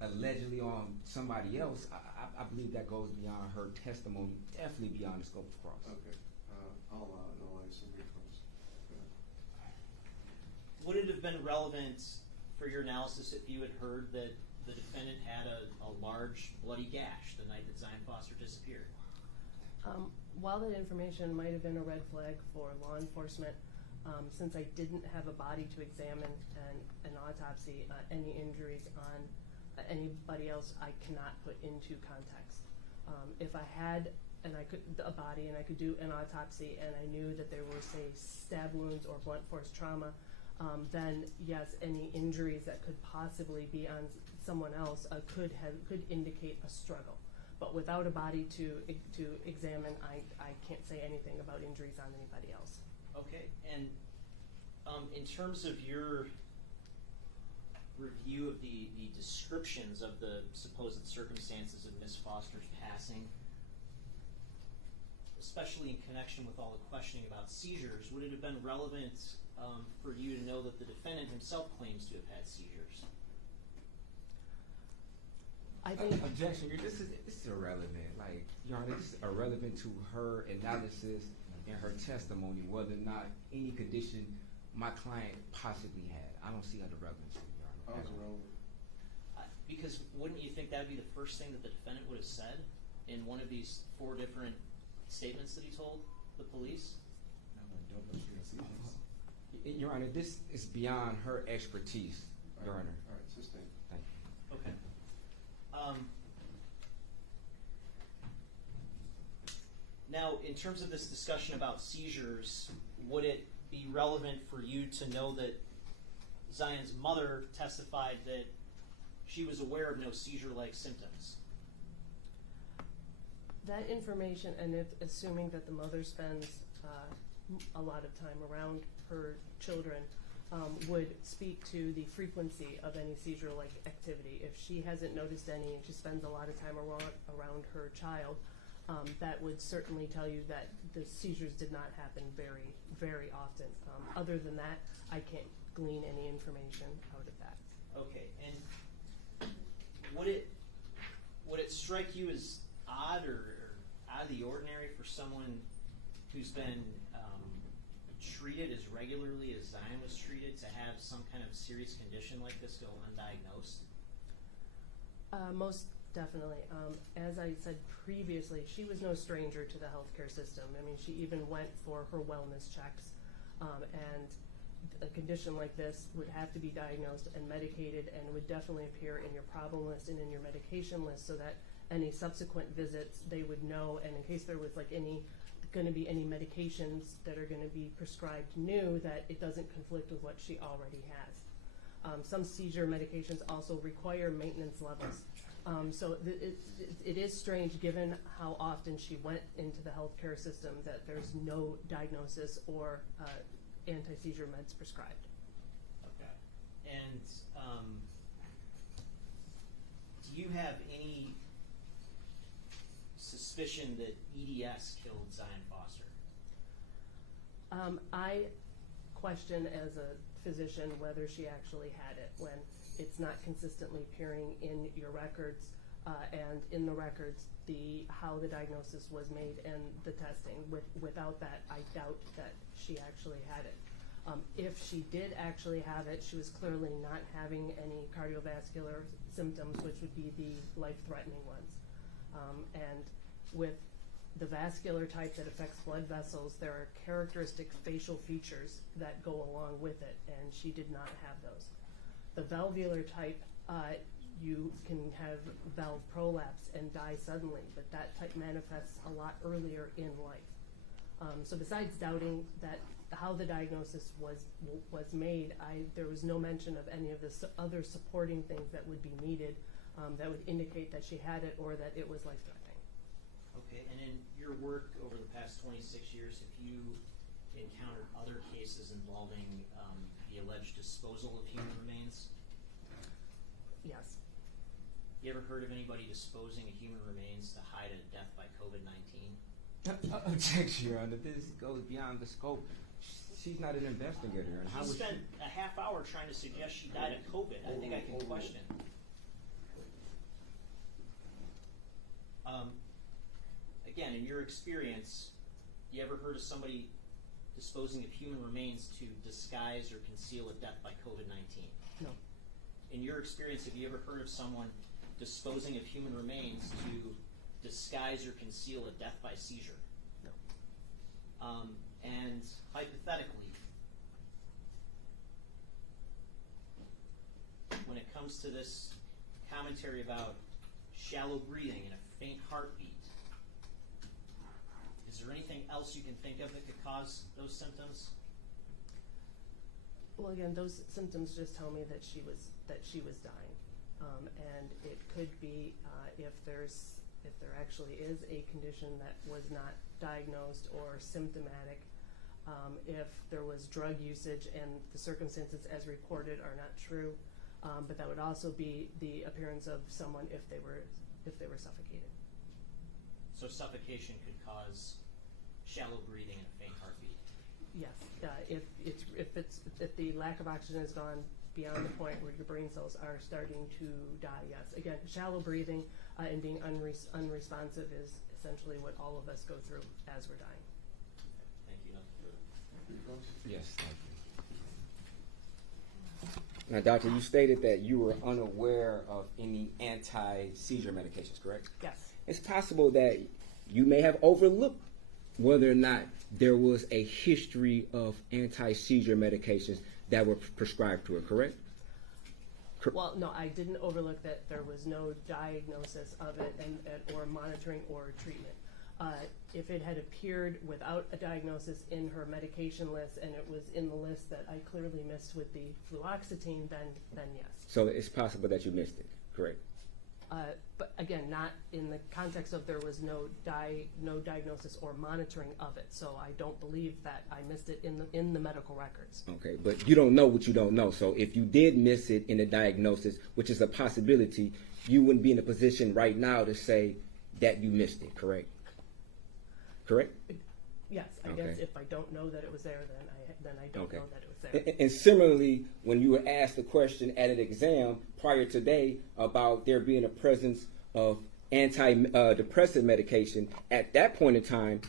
allegedly on somebody else, I believe that goes beyond her testimony, definitely beyond the scope of cross. Okay. I'll analyze some of your points. Would it have been relevant for your analysis if you had heard that the defendant had a large bloody gash the night that Zion Foster disappeared? While that information might have been a red flag for law enforcement, since I didn't have a body to examine and an autopsy, any injuries on anybody else I cannot put into context. If I had a body and I could do an autopsy and I knew that there were, say, stab wounds or blunt force trauma, then yes, any injuries that could possibly be on someone else could indicate a struggle. But without a body to examine, I can't say anything about injuries on anybody else. Okay, and in terms of your review of the descriptions of the supposed circumstances of Miss Foster's passing, especially in connection with all the questioning about seizures, would it have been relevant for you to know that the defendant himself claims to have had seizures? I think Objection. This is irrelevant. Like, Your Honor, this is irrelevant to her analysis and her testimony, whether or not any condition my client possibly had. I don't see how the relevance is, Your Honor. How is it relevant? Because wouldn't you think that would be the first thing that the defendant would have said in one of these 4 different statements that he told the police? Your Honor, this is beyond her expertise, Your Honor. All right, sustain. Thank you. Okay. Now, in terms of this discussion about seizures, would it be relevant for you to know that Zion's mother testified that she was aware of no seizure-like symptoms? that information, and if assuming that the mother spends a lot of time around her children, would speak to the frequency of any seizure-like activity. If she hasn't noticed any and she spends a lot of time around her child, that would certainly tell you that the seizures did not happen very, very often. Other than that, I can't glean any information out of that. Okay, and would it strike you as odd or out of the ordinary for someone who's been treated as regularly as Zion was treated to have some kind of serious condition like this go undiagnosed? Most definitely. As I said previously, she was no stranger to the healthcare system. I mean, she even went for her wellness checks, and a condition like this would have to be diagnosed and medicated, and would definitely appear in your problem list and in your medication list, so that any subsequent visits they would know, and in case there was like going to be any medications that are going to be prescribed new, that it doesn't conflict with what she already has. Some seizure medications also require maintenance levels. So it is strange, given how often she went into the healthcare system, that there's no diagnosis or anti-seizure meds prescribed. Okay. And do you have any suspicion that EDS killed Zion Foster? I question as a physician whether she actually had it when it's not consistently appearing in your records, and in the records how the diagnosis was made and the testing. Without that, I doubt that she actually had it. If she did actually have it, she was clearly not having any cardiovascular symptoms, which would be the life-threatening ones. And with the vascular type that affects blood vessels, there are characteristic facial features that go along with it, and she did not have those. The valvular type, you can have valve prolapse and die suddenly, but that type manifests a lot earlier in life. So besides doubting that how the diagnosis was made, there was no mention of any of the other supporting things that would be needed that would indicate that she had it or that it was life-threatening. Okay, and in your work over the past 26 years, have you encountered other cases involving the alleged disposal of human remains? Yes. You ever heard of anybody disposing of human remains to hide a death by COVID-19? Objection, Your Honor. This goes beyond the scope. She's not an investigator. And how She would spent a half hour trying to suggest she died of COVID. I think I can question. Again, in your experience, you ever heard of somebody disposing of human remains to disguise or conceal a death by COVID-19? No. In your experience, have you ever heard of someone disposing of human remains to disguise or conceal a death by seizure? No. And hypothetically, when it comes to this commentary about shallow breathing and a faint heartbeat, is there anything else you can think of that could cause those symptoms? Well, again, those symptoms just tell me that she was dying, and it could be if there actually is a condition that was not diagnosed or symptomatic, if there was drug usage and the circumstances as reported are not true, but that would also be the appearance of someone if they were suffocated. So suffocation could cause shallow breathing and a faint heartbeat. Yes, if the lack of oxygen has gone beyond the point where your brain cells are starting to die, yes. Again, shallow breathing and being unresponsive is essentially what all of us go through as we're dying. Thank you. Nothing further. Yes, thank you. Now, doctor, you stated that you were unaware of any anti-seizure medications, correct? Yes. It's possible that you may have overlooked whether or not there was a history of anti-seizure medications that were prescribed to her, correct? Well, no, I didn't overlook that there was no diagnosis of it or monitoring or treatment. If it had appeared without a diagnosis in her medication list and it was in the list that I clearly missed with the fluoxetine, then yes. So it's possible that you missed it, correct? But again, not in the context of there was no diagnosis or monitoring of it. So I don't believe that I missed it in the medical records. Okay, but you don't know what you don't know. So if you did miss it in the diagnosis, which is a possibility, you wouldn't be in a position right now to say that you missed it, correct? Correct? Yes, I Okay. guess if I don't know that it was there, then I don't Okay. know that it was there. And similarly, when you were asked the question at an exam prior today about there being a presence of antidepressant medication, at that point in time,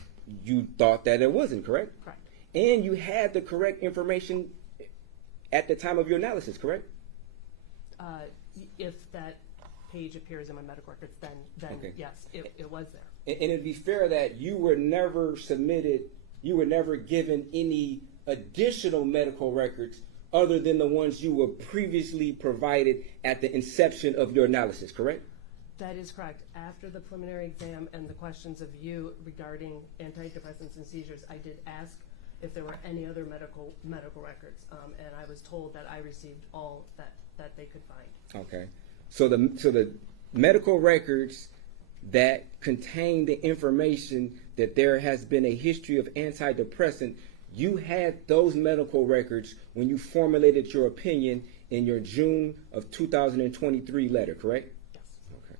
you thought that it wasn't, correct? Correct. And you had the correct information at the time of your analysis, correct? If that page appears in my medical records, then Okay. yes, it was there. And it'd be fair that you were never given any additional medical records other than the ones you were previously provided at the inception of your analysis, correct? That is correct. After the preliminary exam and the questions of you regarding antidepressants and seizures, I did ask if there were any other medical records, and I was told that I received all that they could find. Okay. So the medical records that contain the information that there has been a history of antidepressant, you had those medical records when you formulated your opinion in your June of 2023 letter, correct? Yes. Okay.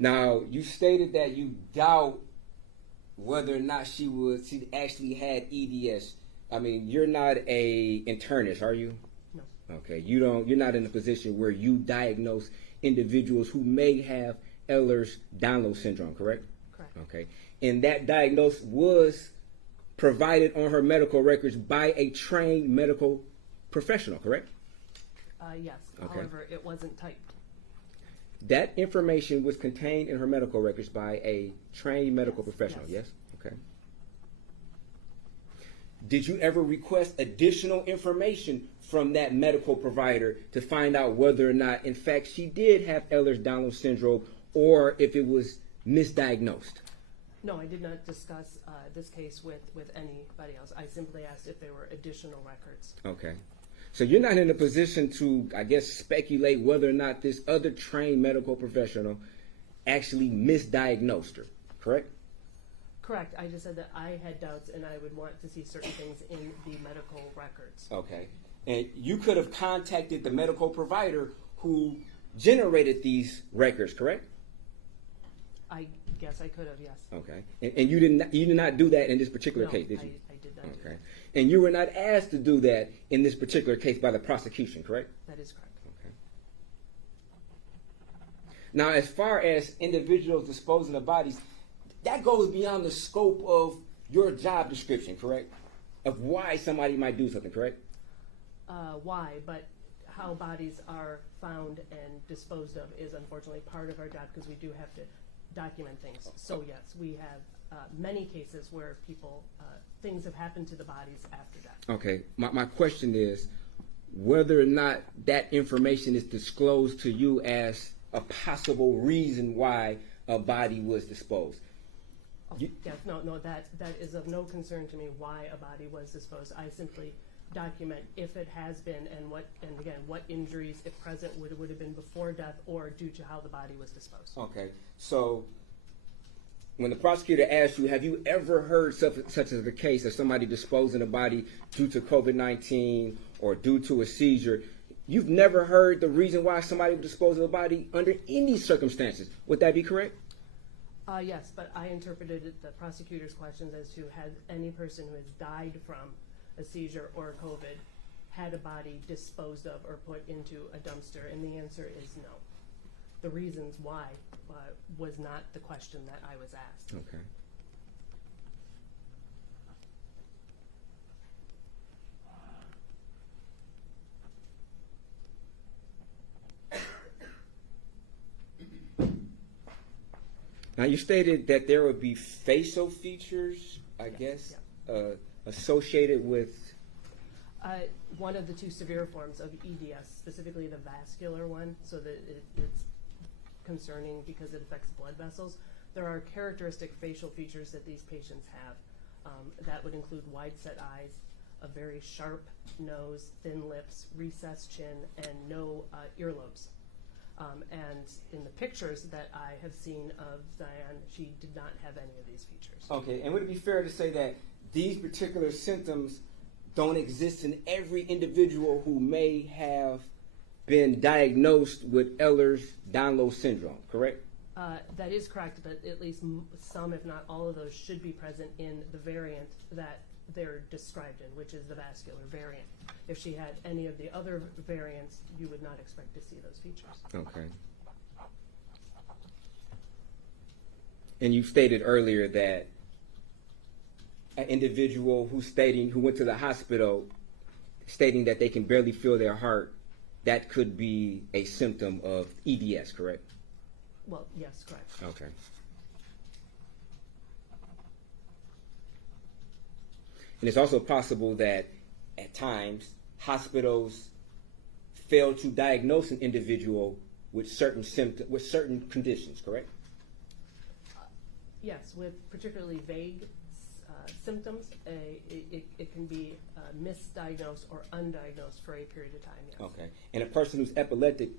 Now, you stated that you doubt whether or not she actually had EDS. I mean, you're not a internist, are you? No. Okay. You're not in a position where you diagnose individuals who may have Ehlers-Danlos syndrome, correct? Correct. Okay. And that diagnosis was provided on her medical records by a trained medical professional, correct? Yes. Okay. However, it wasn't typed. That information was contained in her medical records by a trained medical professional, yes? Okay. Did you ever request additional information from that medical provider to find out whether or not, in fact, she did have Ehlers-Danlos syndrome or if it was misdiagnosed? No, I did not discuss this case with anybody else. I simply asked if there were additional records. Okay. So you're not in a position to, I guess, speculate whether or not this other trained medical professional actually misdiagnosed her, correct? Correct. I just said that I had doubts and I would want to see certain things in the medical records. Okay. And you could have contacted the medical provider who generated these records, correct? I guess I could have, yes. Okay. And you did not do that in this particular No, case, did you? I did not do Okay. that. And you were not asked to do that in this particular case by the prosecution, correct? That is correct. Okay. Now, as far as individuals disposing of bodies, that goes beyond the scope of your job description, correct? Of why somebody might do something, correct? Why, but how bodies are found and disposed of is unfortunately part of our job because we do have to document things. So yes, we have many cases where things have happened to the bodies after death. Okay. My question is whether or not that information is disclosed to you as a possible reason why a body was disposed. Oh, yes, no, that is of no concern to me why a body was disposed. I simply document if it has been and what injuries, if present, would have been before death or due to how the body was disposed. Okay. So when the prosecutor asked you, have you ever heard such as the case of somebody disposing a body due to COVID-19 or due to a seizure, you've never heard the reason why somebody would dispose of a body under any circumstances. Would that be correct? Yes, but I interpreted the prosecutor's questions as to had any person who has died from a seizure or COVID had a body disposed of or put into a dumpster, and the answer is no. The reasons why was not the question that I was asked. Okay. Now, you stated that there would be facial features, I guess, associated with... One of the two severe forms of EDS, specifically the vascular one, so that it's concerning because it affects blood vessels. There are characteristic facial features that these patients have. That would include wide-set eyes, a very sharp nose, thin lips, recessed chin, and no earlobes. And in the pictures that I have seen of Diane, she did not have any of these features. Okay, and would it be fair to say that these particular symptoms don't exist in every individual who may have been diagnosed with Ehlers-Danlos syndrome, correct? That is correct, but at least some, if not all of those, should be present in the variant that they're described in, which is the vascular variant. If she had any of the other variants, you would not expect to see those features. Okay. And you stated earlier that an individual who went to the hospital stating that they can barely feel their heart, that could be a symptom of EDS, correct? Well, yes, correct. Okay. And it's also possible that at times hospitals fail to diagnose an individual with certain conditions, correct? Yes, with particularly vague symptoms, it can be misdiagnosed or undiagnosed for a period of time, yes. Okay. And a person who's epileptic,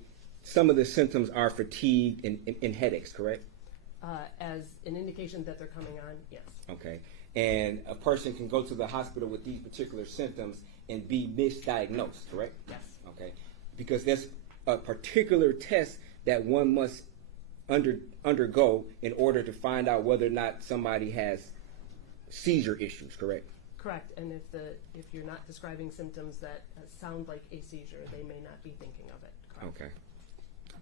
some of the symptoms are fatigue and headaches, correct? As an indication that they're coming on, yes. Okay. And a person can go to the hospital with these particular symptoms and be misdiagnosed, correct? Yes. Okay. Because there's a particular test that one must undergo in order to find out whether or not somebody has seizure issues, correct? Correct, and if you're not describing symptoms that sound like a seizure, they may not be thinking of it. Correct. Okay.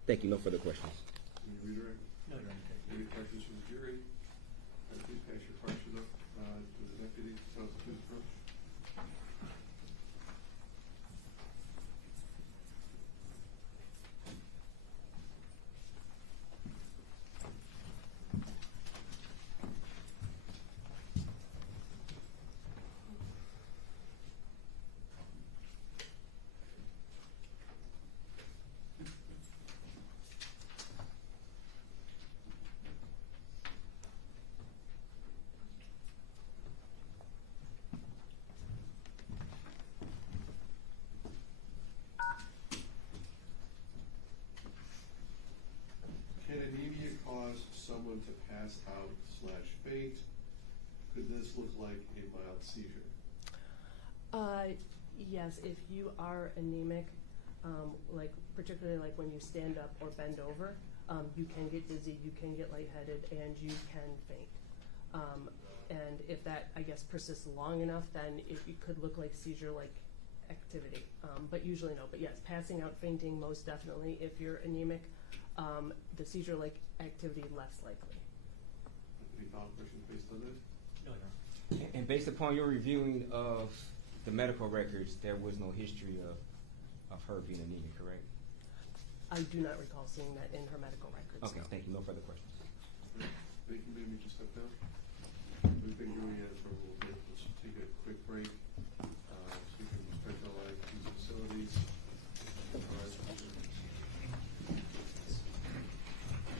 Thank you. No further questions. Any redirect? No, Your Honor. Any questions from the jury? Please pass your questions up to the deputy. Counsel, please approach. Can anemia cause someone to pass out / faint? Could this look like a mild seizure? Yes, if you are anemic, particularly like when you stand up or bend over, you can get dizzy, you can get lightheaded, and you can faint. And if that, I guess, persists long enough, then it could look like seizure-like activity, but usually no. But yes, passing out, fainting, most definitely. If you're anemic, the seizure-like activity less likely. Any follow-up questions based on this? No, Your Honor. And based upon your reviewing of the medical records, there was no history of her being anemic, correct? I do not recall seeing that in her medical records. Okay, no. thank you. No further questions. Thank you, ma'am. You can step down.